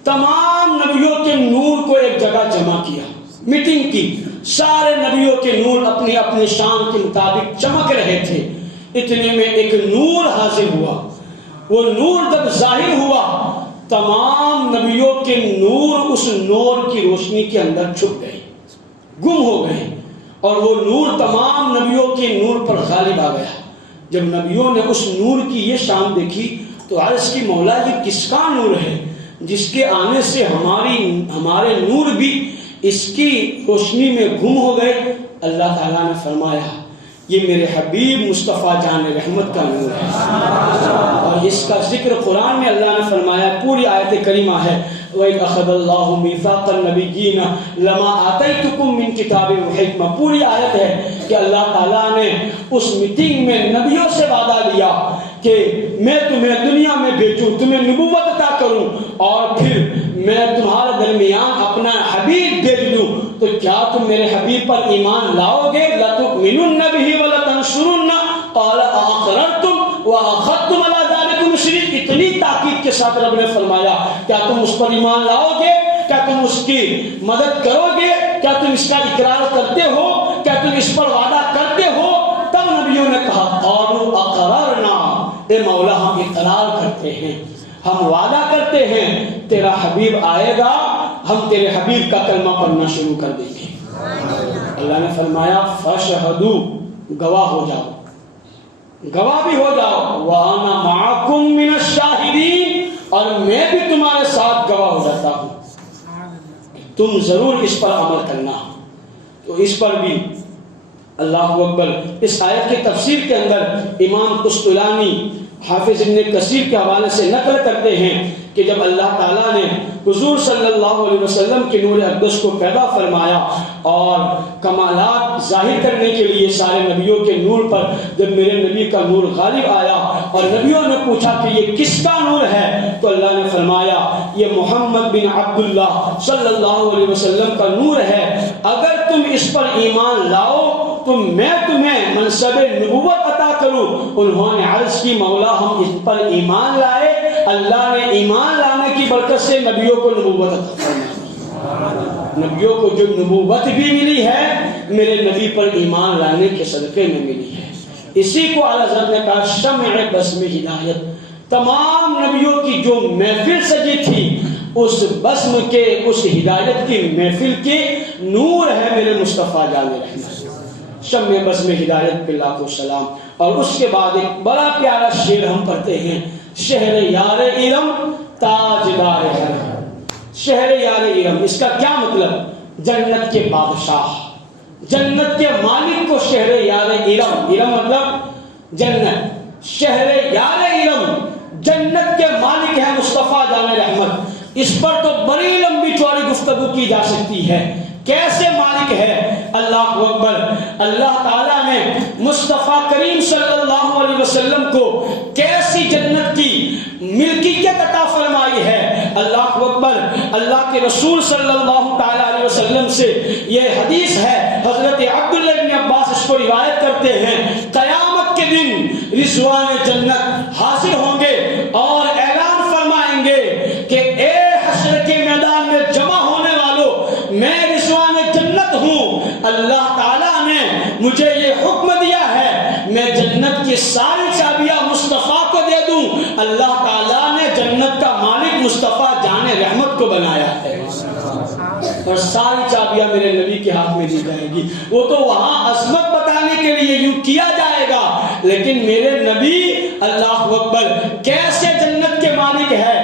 تمام نبیوں کے نور کو ایک جگہ جمع کیا، میٹنگ کی۔ سارے نبیوں کے نور اپنی اپنی شان کے مطابق چمک رہے تھے۔ اتنے میں ایک نور حاضر ہوا۔ وہ نور جب ظاہر ہوا، تمام نبیوں کے نور اس نور کی روشنی کے اندر چھپ گئے، گم ہو گئے، اور وہ نور تمام نبیوں کے نور پر غالب آ گیا۔ جب نبیوں نے اس نور کی یہ شان دیکھی تو عرض کی مولا یہ کس کا نور ہے جس کے آنے سے ہمارے نور بھی اس کی روشنی میں گم ہو گئے؟ اللہ تعالیٰ نے فرمایا یہ میرے حبیب مصطفیٰ جان رحمت کا نور ہے، اور اس کا ذکر قرآن میں اللہ نے فرمایا، پوری آیت کریمہ ہے وَإِذْ أَخَذَ اللَّهُ مِيثَاقَ النَّبِيِّينَ لَمَا آتَيْتُكُم مِّن كِتَابٍ وَحِكْمَةٍ۔ پوری آیت ہے کہ اللہ تعالیٰ نے اس میٹنگ میں نبیوں سے وعدہ لیا کہ میں تمہیں دنیا میں بھیجوں، تمہیں نبوت عطا کروں، اور پھر میں تمہارے درمیان اپنا حبیب بھیج دوں، تو کیا تم میرے حبیب پر ایمان لاؤ گے؟ لَتُؤْمِنُنَّ بِهِ وَلَتَنصُرُنَّ قَالَ أَأَقْرَرْتُمْ وَأَخَذْتُمْ عَلَىٰ ذَلِكُمْ إِصْرِي۔ اتنی تاکید کے ساتھ رب نے فرمایا کیا تم اس پر ایمان لاؤ گے؟ کیا تم اس کی مدد کرو گے؟ کیا تم اس کا اقرار کرتے ہو؟ کیا تم اس پر وعدہ کرتے ہو؟ تب نبیوں نے کہا قالوا اقررنا، اے مولا ہم اقرار کرتے ہیں، ہم وعدہ کرتے ہیں، تیرا حبیب آئے گا، ہم تیرے حبیب کا کلمہ پڑھنا شروع کر دیں گے۔ اللہ نے فرمایا فَاشْهَدُوا، گواہ ہو جاؤ، گواہ بھی ہو جاؤ، وَأَنَا مَعَكُمْ مِنَ الشَّاهِدِينَ، اور میں بھی تمہارے ساتھ گواہ ہو جاتا ہوں، تم ضرور اس پر عمل کرنا۔ تو اس پر بھی اللہ اکبر، اس آیت کی تفسیر کے اندر امام قسطلانی حافظ ابن کثیر کے حوالے سے نقل کرتے ہیں کہ جب اللہ تعالیٰ نے حضور صلی اللہ علیہ وسلم کے نور اقدس کو پیدا فرمایا اور کمالات ظاہر کرنے کے لیے سارے نبیوں کے نور پر جب میرے نبی کا نور غالب آیا اور نبیوں نے پوچھا کہ یہ کس کا نور ہے، تو اللہ نے فرمایا یہ محمد بن عبداللہ صلی اللہ علیہ وسلم کا نور ہے، اگر تم اس پر ایمان لاؤ تو میں تمہیں منصب نبوت عطا کروں۔ انہوں نے عرض کی مولا ہم اس پر ایمان لائے، اللہ نے ایمان لانے کی برکت سے نبیوں کو نبوت عطا فرمائی، نبیوں کو جو نبوت بھی ملی ہے میرے نبی پر ایمان لانے کے صدقے میں ملی ہے۔ اسی کو اعلیٰ حضرت نے کہا شمع بزم ہدایت، تمام نبیوں کی جو محفل سجی تھی اس بزم کے، اس ہدایت کی محفل کے نور ہے میرے مصطفیٰ جان رحمت، شمع بزم ہدایت پہ لاکھوں سلام۔ اور اس کے بعد ایک بڑا پیارا شعر ہم پڑھتے ہیں، شہر یار ارم تاجدار حرم۔ شہر یار ارم، اس کا کیا مطلب؟ جنت کے بادشاہ، جنت کے مالک کو شہر یار ارم، ارم مطلب جنت، شہر یار ارم جنت کے مالک ہے مصطفیٰ جان رحمت۔ اس پر تو بڑی لمبی چوڑی گفتگو کی جا سکتی ہے، کیسے مالک ہے؟ اللہ اکبر، اللہ تعالیٰ نے مصطفیٰ کریم صلی اللہ علیہ وسلم کو کیسی جنت کی ملکیت عطا فرمائی ہے۔ اللہ اکبر، اللہ کے رسول صلی اللہ تعالیٰ علیہ وسلم سے یہ حدیث ہے، حضرت عبداللہ بن عباس اس کو روایت کرتے ہیں، قیامت کے دن رضوان جنت حاضر ہوں گے اور اعلان فرمائیں گے کہ اے حشر کے میدان میں جمع ہونے والوں، میں رضوان جنت ہوں، اللہ تعالیٰ نے مجھے یہ حکم دیا ہے میں جنت کی ساری چابیاں مصطفیٰ کو دے دوں۔ اللہ تعالیٰ نے جنت کا مالک مصطفیٰ جان رحمت کو بنایا ہے، اور ساری چابیاں میرے نبی کے ہاتھ میں دی جائے گی۔ وہ تو وہاں عظمت بتا کرانے کے لیے یوں کیا جائے گا، لیکن میرے نبی اللہ اکبر کیسے جنت کے مالک ہے۔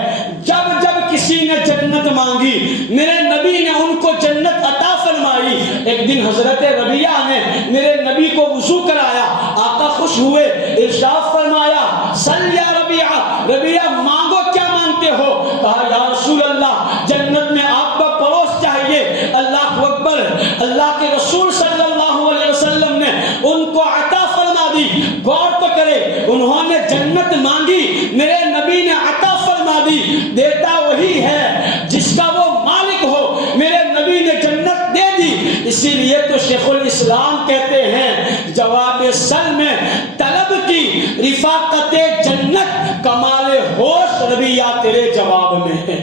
جب جب کسی نے جنت مانگی میرے نبی نے ان کو جنت عطا فرمائی۔ ایک دن حضرت ربیعہ نے میرے نبی کو وضو کرایا، آقا خوش ہوئے، ارشاد فرمایا سل یا ربیعہ، ربیعہ مانگو کیا مانگتے ہو؟ کہا یا رسول اللہ جنت میں آپ کا پڑوس چاہیے۔ اللہ اکبر، اللہ کے رسول صلی اللہ علیہ وسلم نے ان کو عطا فرما دی۔ غور تو کرے، انہوں نے جنت مانگی، میرے نبی نے عطا فرما دی۔ دیتا وہی ہے جس کا وہ مالک ہو، میرے نبی نے جنت دے دی۔ اسی لیے تو شیخ الاسلام کہتے ہیں جواب سل میں طلب کی رفاقت جنت، کمال ہوش ربیعہ تیرے جواب میں ہے۔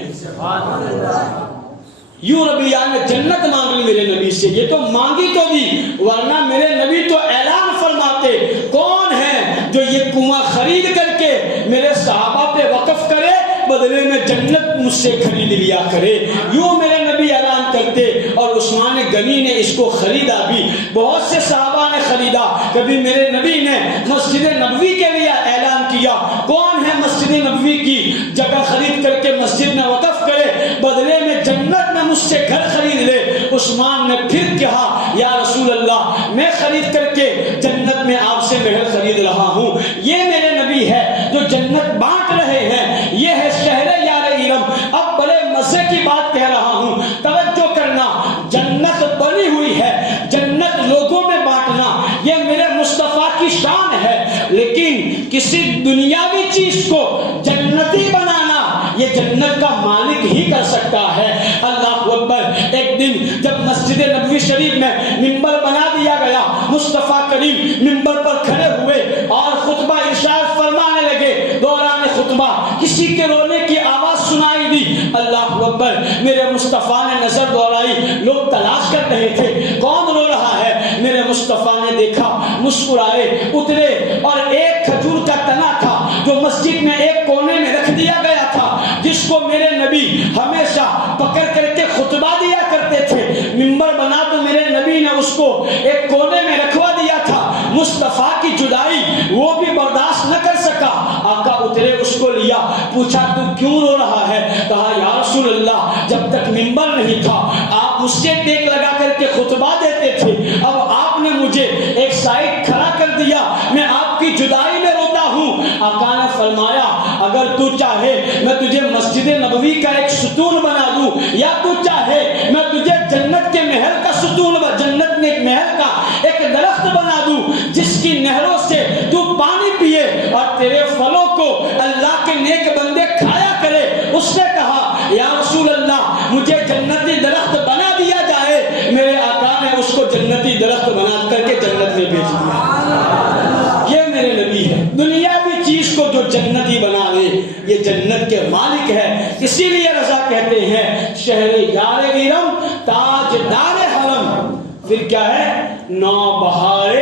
یوں ربیعہ نے جنت مانگ لی میرے نبی سے، یہ تو مانگی تو دی، ورنہ میرے نبی تو اعلان فرماتے کون ہے جو یہ کنواں خرید کر کے میرے صحابہ پہ وقف کرے، بدلے میں جنت مجھ سے خرید لیا کرے۔ یوں میرے نبی اعلان کرتے، اور عثمان غنی نے اس کو خریدا بھی، بہت سے صحابہ نے خریدا۔ کبھی میرے نبی نے مسجد نبوی کے لیے اعلان کیا، کون ہے مسجد نبوی کی جگہ خرید کر کے مسجد میں وقف کرے، بدلے میں جنت میں مجھ سے گھر خرید لے۔ عثمان نے پھر کہا یا رسول اللہ میں خرید کر کے جنت میں آپ سے محل خرید رہا ہوں۔ یہ میرے نبی ہے جو جنت بانٹ رہے ہیں، یہ ہے شہر یار ارم۔ اب بڑے مزے کی بات کہہ رہا ہوں، توجہ کرنا، جنت بنی ہوئی ہے، جنت لوگوں میں بانٹنا یہ میرے مصطفیٰ کی شان ہے، لیکن کسی دنیاوی چیز کو جنتی بنانا یہ جنت کا مالک ہی کر سکتا ہے۔ اللہ اکبر، ایک دن جب مسجد نبوی شریف میں منبر بنا دیا گیا، مصطفیٰ کریم منبر پر کھڑے ہوئے اور خطبہ ارشاد فرمانے لگے۔ دوران خطبہ کسی کے رونے کی آواز سنائی دی۔ اللہ اکبر، میرے مصطفیٰ نے نظر دوڑائی، لوگ تلاش کر رہے تھے کون رو رہا ہے۔ میرے مصطفیٰ نے دیکھا، مسکرائے، اترے، اور ایک کھجور کا تنا تھا جو مسجد میں ایک کونے میں رکھ دیا گیا تھا، جس کو میرے نبی ہمیشہ پکڑ کر کے خطبہ دیا کرتے تھے۔ منبر بنا تو میرے نبی نے اس کو ایک کونے میں رکھوا دیا تھا۔ مصطفیٰ کی جدائی وہ بھی برداشت نہ کر سکا، آقا اترے، اس کو لیا، پوچھا تو کیوں رو رہا ہے؟ کہا یا رسول اللہ جب تک منبر نہیں تھا آپ مجھ سے ٹیک لگا کر کے خطبہ دیتے تھے، اب آپ نے مجھے ایک سائڈ کھڑا کر دیا، میں آپ کی جدائی میں روتا ہوں۔ آقا نے فرمایا اگر تو چاہے میں تجھے مسجد نبوی کا ایک ستون بنا دوں، یا تو چاہے میں تجھے جنت کے محل کا ستون، جنت میں ایک محل کا ایک درخت بنا دوں جس کی نہروں سے تو پانی پیے اور تیرے پھلوں کو اللہ کے نیک بندے کھایا کرے۔ اس نے کہا یا رسول اللہ مجھے جنتی درخت بنا دیا جائے۔ میرے آقا نے اس کو جنتی درخت بنا کر کے جنت میں بھیج دیا۔ یہ میرے نبی ہے، دنیاوی چیز کو جو جنتی بنا دے یہ جنت کے مالک ہے۔ اسی لیے رضا کہتے ہیں شہر یار ارم تاجدار حرم، پھر کیا ہے نوبہار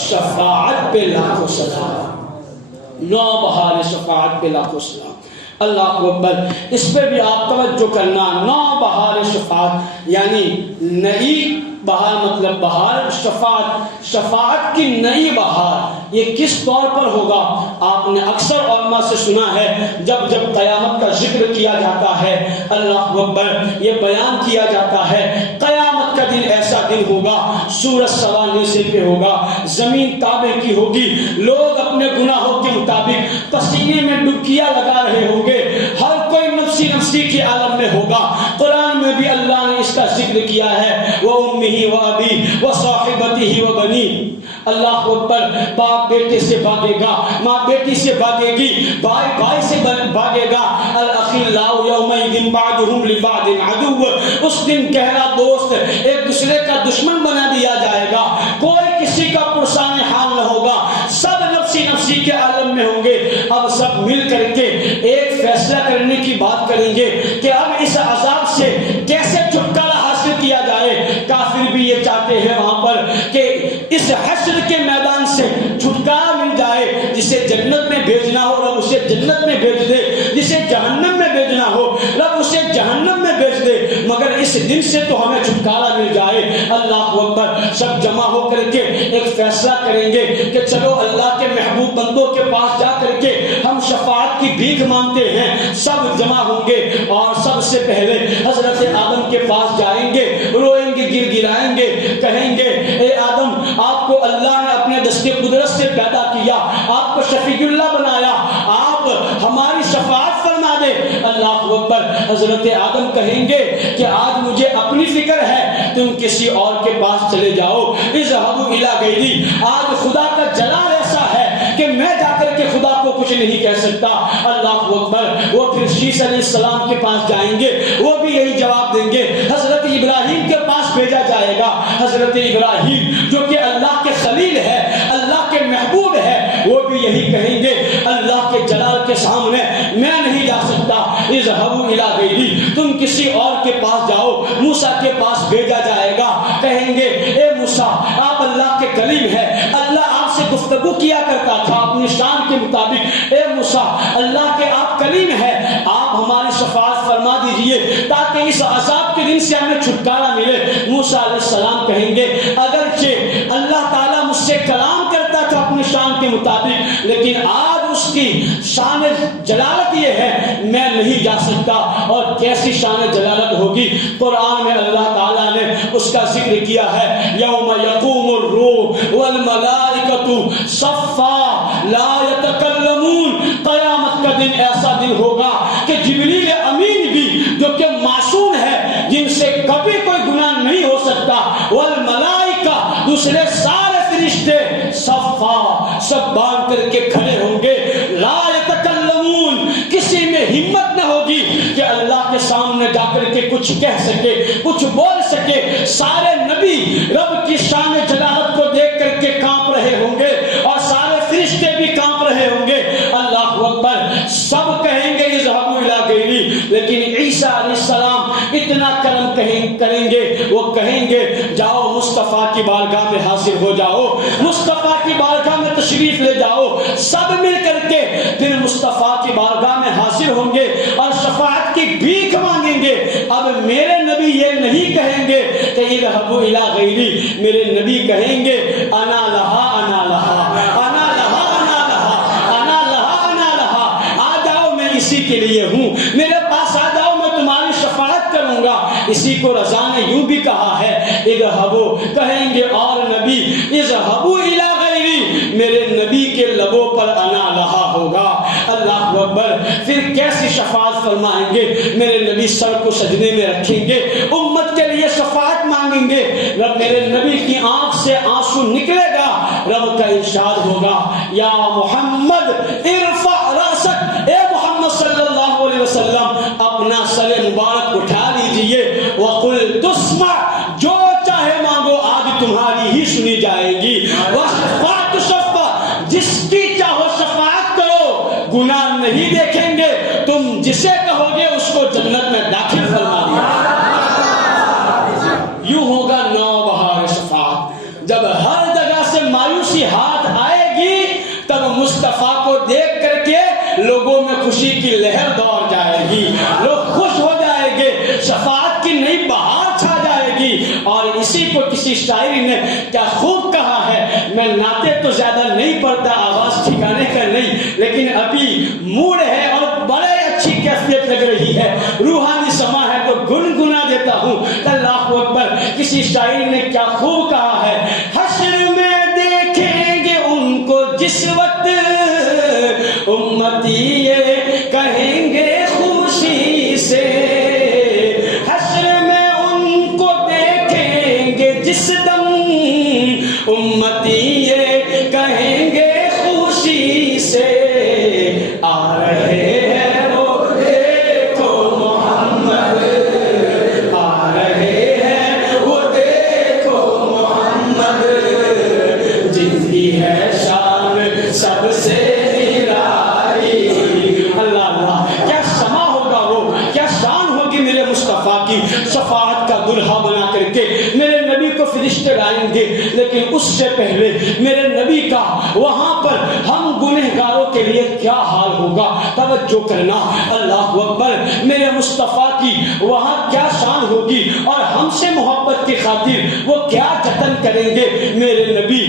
شفاعت پہ لاکھوں سلام، نوبہار شفاعت پہ لاکھوں سلام۔ اللہ اکبر، اس پہ بھی آپ توجہ کرنا، نوبہار شفاعت یعنی نئی بہار، مطلب بہار، شفاعت کی نئی بہار، یہ کس طور پر ہوگا؟ آپ نے اکثر علماء سے سنا ہے جب جب قیامت کا ذکر کیا جاتا ہے، اللہ اکبر، یہ بیان کیا جاتا ہے قیامت کا دن ایسا دن ہوگا، سورج سوا نیزے پہ ہوگا، زمین تابے کی ہوگی، لوگ اپنے گناہوں کے مطابق پسینے میں ڈبکیاں لگا رہے ہوں گے، ہر کوئی نفسی نفسی کے عالم میں ہوگا۔ قرآن میں بھی اللہ نے اس کا ذکر کیا ہے، وَأُمِّهِ وَأَبِيهِ وَصَاحِبَتِهِ وَبَنِيهِ۔ اللہ اکبر، باپ بیٹے سے بھاگے گا، ماں بیٹی سے بھاگے گی، بھائی بھائی سے بھاگے گا۔ الْأَخِلَّاءُ يَوْمَئِذٍ بَعْضُهُمْ لِبَعْضٍ عَدُوٌّ، اس دن گہرا دوست ایک دوسرے کا دشمن بنا دیا جائے گا، کوئی کسی کا پرسان حال نہ ہوگا، سب نفسی نفسی کے عالم میں ہوں گے۔ اب سب مل کر کے ایک فیصلہ کرنے کی بات کریں گے کہ اب اس عذاب سے کیسے چھٹکارا حاصل کیا جائے۔ کافر بھی یہ چاہتے ہیں وہاں پر کہ اس حشر کے میدان سے چھٹکارا مل جائے، جسے جنت میں بھیجنا ہو رب اسے جنت میں بھیج دے، جسے جہنم میں بھیجنا ہو رب اسے جہنم میں بھیج دے، مگر اس دن سے تو ہمیں چھٹکارا مل جائے۔ اللہ اکبر، سب جمع ہو کر کے ایک فیصلہ کریں گے کہ چلو اللہ کے محبوب بندوں کے پاس جا کر کے ہم شفاعت کی بھیک مانگتے ہیں. سب جمع ہوں گے اور سب سے پہلے حضرت آدم کے پاس جائیں گے, روئیں گے, گر گرائیں گے, کہیں گے اے آدم آپ کو اللہ نے اپنے دست قدرت سے پیدا کیا, آپ کو شفیع اللہ بنایا, آپ ہماری شفاعت فرما دے. اللہ اکبر. حضرت آدم کہیں گے کہ آج مجھے اپنی فکر ہے, تم کسی اور کے پاس چلے جاؤ. اذهبوا الی غیری. آج خدا کا جلال ایسا ہے کہ میں جا کر کے خدا کو کچھ نہیں کہہ سکتا. اللہ اکبر. وہ پھر شیش علیہ السلام کے پاس جائیں گے, وہ بھی یہی جواب دیں گے. حضرت ابراہیم کے پاس بھیجا جائے گا. حضرت ابراہیم جو کہ اللہ کے خلیل ہے, اللہ کے محبوب ہے, وہ بھی یہی کہیں گے اللہ کے جلال کے سامنے میں نہیں جا سکتا. اذهبوا الی غیری. تم کسی اور کے پاس جاؤ. موسیٰ کے پاس بھیجا جائے گا. کہیں گے اے موسیٰ آپ اللہ کے کلیم ہیں, اللہ آپ سے گفتگو کیا کرتا تھا اپنی شان کے مطابق. اے موسیٰ اللہ کے آپ کلیم ہیں, آپ ہماری شفاعت فرما دیجئے تاکہ اس عذاب کے دن سے ہمیں چھٹکارا ملے. موسیٰ علیہ السلام کہیں گے اگرچہ اللہ تعالیٰ مجھ سے کلام کرتا تھا اپنی شان کے مطابق, لیکن آج اس کی شان جلالت یہ ہے میں نہیں جا سکتا. اور کیسی شان جلالت ہوگی؟ قرآن میں اللہ تعالیٰ نے اس کا ذکر کیا ہے, یوم یقوم الروح والملائکۃ صفا لا یتکلمون. قیامت کا دن ایسا دن ہوگا کہ جبریل امین بھی جو کہ معصوم ہے, جن سے کبھی کوئی گناہ نہیں ہو سکتا, والملائکہ دوسرے سارے فرشتے صفا سب باندھ کر کے کھڑے ہوں گے. لا یتکلمون. کسی میں ہمت نہ ہوگی کہ اللہ کے سامنے جا کر کے کچھ کہہ سکے, کچھ بول سکے. سارے نبی رب کی شان جلالت کو دیکھ کر کے کانپ رہے ہوں گے اور سارے فرشتے بھی کانپ رہے ہوں گے. اللہ اکبر. سب کہیں گے اذهبوا الی غیری. لیکن عیسیٰ علیہ السلام اتنا کرم کریں گے, وہ کہیں گے جاؤ مصطفیٰ کی بارگاہ میں حاضر ہو جاؤ, مصطفیٰ کی بارگاہ میں تشریف لے جاؤ. سب مل کر کے پھر مصطفیٰ کی بارگاہ میں حاضر ہوں گے اور شفاعت کی بھیک مانگیں گے. اب میرے نبی یہ نہیں کہیں گے کہ اذهبوا الی غیری. میرے نبی کہیں گے انا لہا انا لہا انا لہا انا لہا انا لہا انا لہا. آ جاؤ میں اسی کے لیے ہوں, میرے پاس آ جاؤ میں تمہاری شفاعت کروں گا. اسی کو رضا نے یوں بھی کہا ہے اذهبوا. کہیں گے اور نبی اذهبوا الی غیری. میرے نبی کے لبوں پر انا لہا ہوگا. اللہ اکبر. پھر کیسی شفاعت فرمائیں گے؟ میرے نبی سر کو سجدے میں رکھیں گے, امت کے لیے شفاعت مانگیں گے. رب میرے نبی کی آنکھ سے آنسو نکلے گا. رب کا ارشاد ہوگا یا محمد ارفع رأسک. اے محمد صلی اللہ علیہ وسلم اپنا سر مبارک اٹھا لیجئے. وقل تسمع. جو چاہے مانگو آج تمہاری ہی سنی جائے گی. وشفاعت شفا. جس کی چاہو شفاعت کرو, گناہ نہیں دیکھیں گے. تم جسے کہو گے اس کو جنت میں داخل فرما دیا. یوں ہوگا نو بہار شفاعت. جب ہر جگہ سے مایوسی ہاتھ آئے گی تب مصطفیٰ کو دیکھ کر کے لوگوں میں خوشی کی لہر دوڑ جائے گی, لوگ خوش ہو جائیں گے, شفاعت کی نئی بہار چھا جائے گی. اور اسی کو کسی شاعری نے کیا خوب کہا ہے, میں نعتیں تو زیادہ نہیں پڑھتا, آواز ٹھکانے کا نہیں, لیکن ابھی موڈ ہے اور بڑے اچھی کیفیت لگ رہی ہے, روحانی سما ہے تو گنگنا دیتا ہوں. اللہ اکبر. کسی شاعر نے کیا خوب کہا ہے, حشر میں دیکھیں گے ان کو جس وقت امتی یہ کہیں گے خوشی سے. حشر میں ان کو دیکھیں گے جس دم امتی یہ کہیں گے خوشی سے. آ رہے ہیں وہ دیکھو محمد, آ رہے ہیں وہ دیکھو محمد, جن کی ہے شان سب سے نرالی. اللہ اللہ. کیا سما ہوگا, وہ کیا شان ہوگی میرے مصطفیٰ کی. شفاعت کا دلہا بنا کر کے میرے نبی کو فرشتے لائیں گے, لیکن اس سے پہلے میرے نبی کا وہاں پر ہم گنہگاروں کے لیے کیا حال ہوگا. توجہ کرنا. اللہ اکبر. میرے مصطفیٰ کی وہاں کیا شان ہوگی اور ہم سے محبت کی خاطر وہ کیا جتن کریں گے. میرے نبی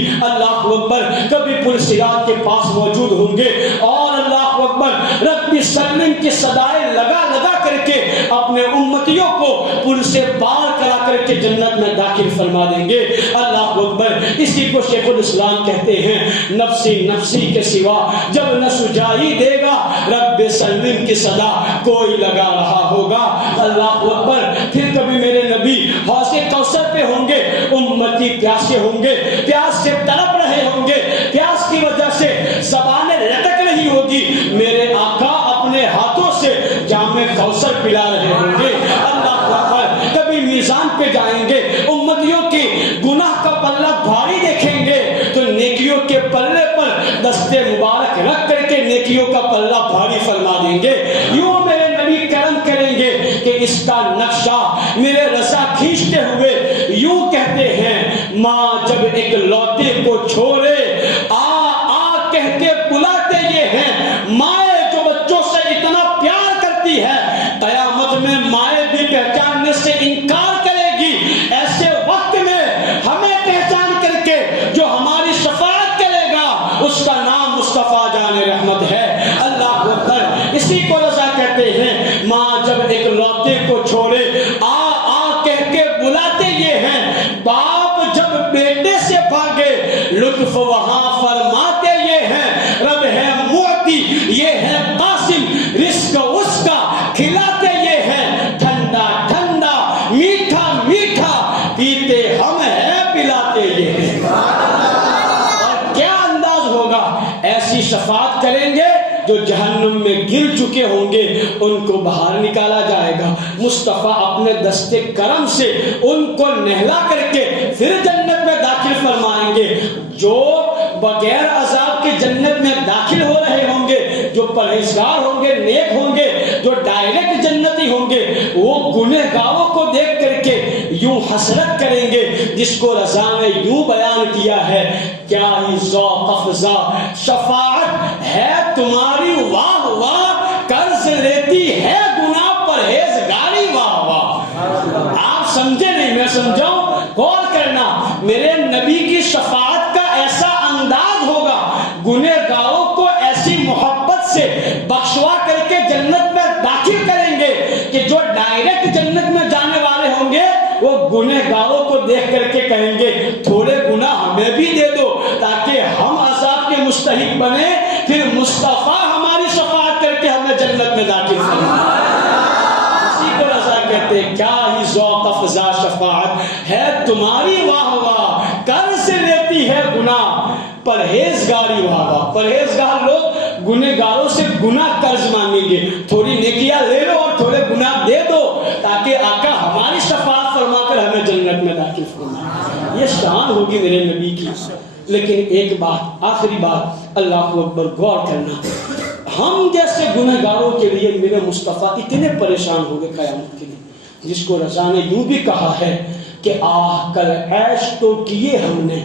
اکبر کبھی پل صراط کے پاس موجود ہوں گے اور اللہ اکبر رب سلم کی صدائیں لگا لگا کر کے اپنے امتیوں کو پل سے پار کرا کر کے جنت میں داخل فرما دیں گے. اللہ اکبر. اسی کو شیخ الاسلام کہتے ہیں نفسی نفسی کے سوا جب نہ سجائی دے گا رب سلم کی صدا کوئی لگا رہا ہوگا. اللہ اکبر. پھر کبھی میرے نبی حوض کوثر پہ ہوں گے, امتی پیاسے ہوں گے, پیاس سے تڑپ رہے ہوں گے, پیاس کی وجہ سے زبانیں لٹک رہی ہوگی, میرے آقا اپنے ہاتھوں سے جام کوثر پلا رہے ہوں گے. اللہ اکبر. کبھی میزان پہ جائیں گے, امتیوں کی گناہ کا پلہ بھاری دیکھیں گے تو نیکیوں کے پلے پر دستے مبارک رکھ کر کے نیکیوں کا پلہ بھاری فرما دیں گے. یوں میرے نبی کرم کریں گے کہ اس کا نقشہ میرے رضا کھینچتے ہوئے یوں کہتے ہیں ماں جب ایک لوتے کو چھوڑے آ کہہ کے بلاتے یہ ہیں مائیں جو بچوں سے اتنا پیار کرتی ہے قیامت میں مائیں بھی پہچاننے سے انکار کرے گی. ایسے وقت میں ہمیں پہچان کر کے جو ہماری شفاعت کرے گا اس کا نام مصطفیٰ جان رحمت ہے. اللہ اکبر. اسی کو رضا کہتے ہیں ماں جب ایک لوتے کو چھوڑے آ کہہ کے بلاتے یہ ہیں, باپ جب بیٹے سے بھاگے لطف وہاں فرماتے یہ ہیں, رب ہے معطی یہ ہے قاسم رزق اس کا کھلاتے یہ ہیں, ٹھنڈا ٹھنڈا میٹھا میٹھا پیتے ہم ہیں پلاتے یہ ہیں. اور کیا انداز ہوگا, ایسی شفاعت کریں گے جو جہنم میں گر چکے ہوں گے ان کو باہر نکالا جائے گا. مصطفیٰ اپنے دستے کرم سے ان کو نہلا کر کے پھر جنت میں داخل فرمائیں گے. جو بغیر عذاب کے جنت میں داخل ہو رہے ہوں گے, جو پرہیزگار ہوں گے, نیک ہوں گے, جو ڈائریکٹ جنتی ہوں گے, وہ گنہگاروں کو دیکھ کر کے یوں حسرت کریں گے جس کو رضا نے یوں بیان کیا ہے کیا ہی ذوق افزا شفاعت ہے تمہاری واہ واہ, قرض لیتی ہے گناہ پرہیزگاری واہ واہ. آپ سمجھے نہیں, میں سمجھاؤں, غور کرنا. میرے نبی کی شفاعت کا ایسا انداز ہوگا, گنہگاروں کو ایسی محبت سے بخشوا کر کے جنت میں داخل کریں گے کہ جو ڈائریکٹ جنت میں جانے والے ہوں گے وہ گنہگاروں کو دیکھ کر کے کہیں گے تھوڑے گناہ ہمیں بھی دے دو تاکہ ہم عذاب کے مستحق بنے, پھر مصطفیٰ ہماری شفاعت کر کے ہمیں جنت میں داخل فرمائے. اسی کو رضا کہتے ہیں کیا ہی ذوق افزا شفاعت ہے تمہاری واہ واہ, قرض لیتی ہے گناہ پرہیزگاری واہ واہ. پرہیزگار لوگ گنہگاروں سے گناہ قرض مانگیں گے, تھوڑی نیکیاں لے لو اور تھوڑے گناہ دے دو تاکہ آقا ہماری شفاعت فرما کر ہمیں جنت میں داخل فرمائے. یہ شان ہوگی میرے نبی کی. لیکن ایک بات, آخری بات, اللہ اکبر, غور کرنا. ہم جیسے گنہگاروں کے لیے میرے مصطفیٰ اتنے پریشان ہو گئے قیامت کے لیے, جس کو رضا نے یوں بھی کہا ہے کہ آہ کل عیش تو کیے ہم نے,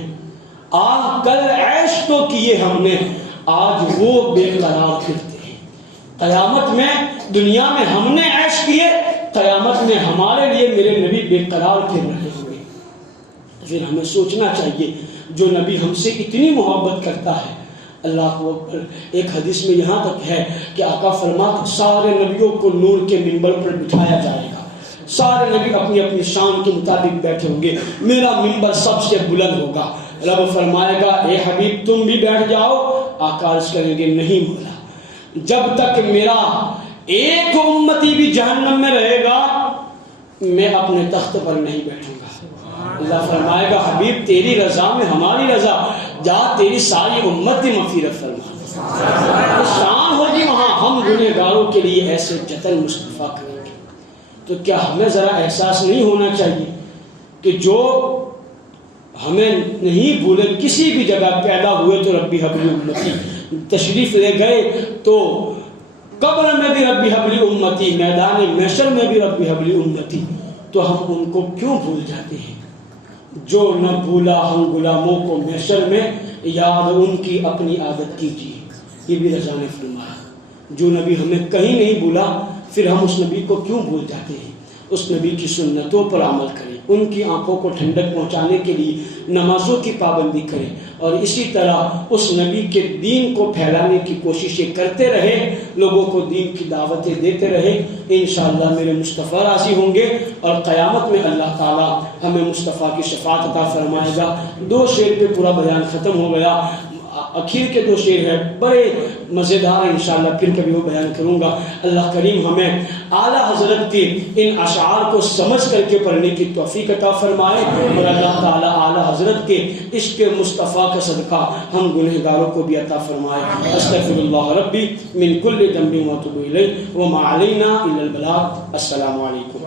آہ کل عیش تو کیے ہم نے, آج وہ بے قرار پھرتے ہیں. قیامت میں دنیا میں ہم نے عیش کیے, قیامت میں ہمارے لیے میرے نبی بے قرار پھر رہے ہوں گے. پھر ہمیں سوچنا چاہیے جو نبی ہم سے اتنی محبت کرتا ہے. اللہ اکبر. ایک حدیث میں یہاں تک ہے کہ آقا فرماتے سارے نبیوں کو نور کے منبر پر بٹھایا جائے گا, سارے نبی اپنی اپنی شان کے مطابق بیٹھے ہوں گے, میرا منبر سب سے بلند ہوگا. رب فرمائے گا اے حبیب تم بھی بیٹھ جاؤ. آقا عرض کریں گے نہیں مولا, جب تک میرا ایک امتی بھی جہنم میں رہے گا میں اپنے تخت پر نہیں بیٹھوں گا. اللہ فرمائے گا حبیب تیری رضا میں ہماری رضا, جا تیری ساری امت کی مغفرت فرما. شان ہوگی وہاں. ہم گنہگاروں کے لیے ایسے جتن مصطفیٰ کریں گے. تو کیا ہمیں ذرا احساس نہیں ہونا چاہیے کہ جو ہمیں نہیں بھولے, کسی بھی جگہ پیدا ہوئے تو ربی حبلی امتی, تشریف لے گئے تو قبر میں بھی ربی حبلی امتی, میدان محشر میں بھی ربی حبلی امتی, تو ہم ان کو کیوں بھول جاتے ہیں؟ جو نہ بھولا ہم غلاموں کو محشر میں, یاد ان کی اپنی عادت کیجیے. یہ بھی رضا نے فرمایا. جو نبی ہمیں کہیں نہیں بھولا پھر ہم اس نبی کو کیوں بھول جاتے ہیں؟ اس نبی کی سنتوں پر عمل کریں. ان کی آنکھوں کو ٹھنڈک پہنچانے کے لیے نمازوں کی پابندی کریں، اور اسی طرح اس نبی کے دین کو پھیلانے کی کوششیں کرتے رہے، لوگوں کو دین کی دعوتیں دیتے رہے۔ انشاءاللہ میرے مصطفیٰ راضی ہوں گے، اور قیامت میں اللہ تعالیٰ ہمیں مصطفیٰ کی شفاعت عطا فرمائے گا۔ 2 شعر پہ پورا بیان ختم ہو گیا، اخیر کے 2 شعر ہیں بڑے مزیدار، انشاءاللہ پھر کبھی وہ بیان کروں گا۔ اللہ کریم ہمیں اعلیٰ حضرت کی ان اشعار کو سمجھ کر کے پڑھنے کی توفیق عطا فرمائے، اور اللہ تعالیٰ اعلیٰ حضرت کے عشق مصطفیٰ کا صدقہ ہم گنہگاروں کو بھی عطا فرمائے۔ استغفر اللہ ربی من کل ذنب واتوب الیہ وما علینا الا البلاغ۔ السلام علیکم۔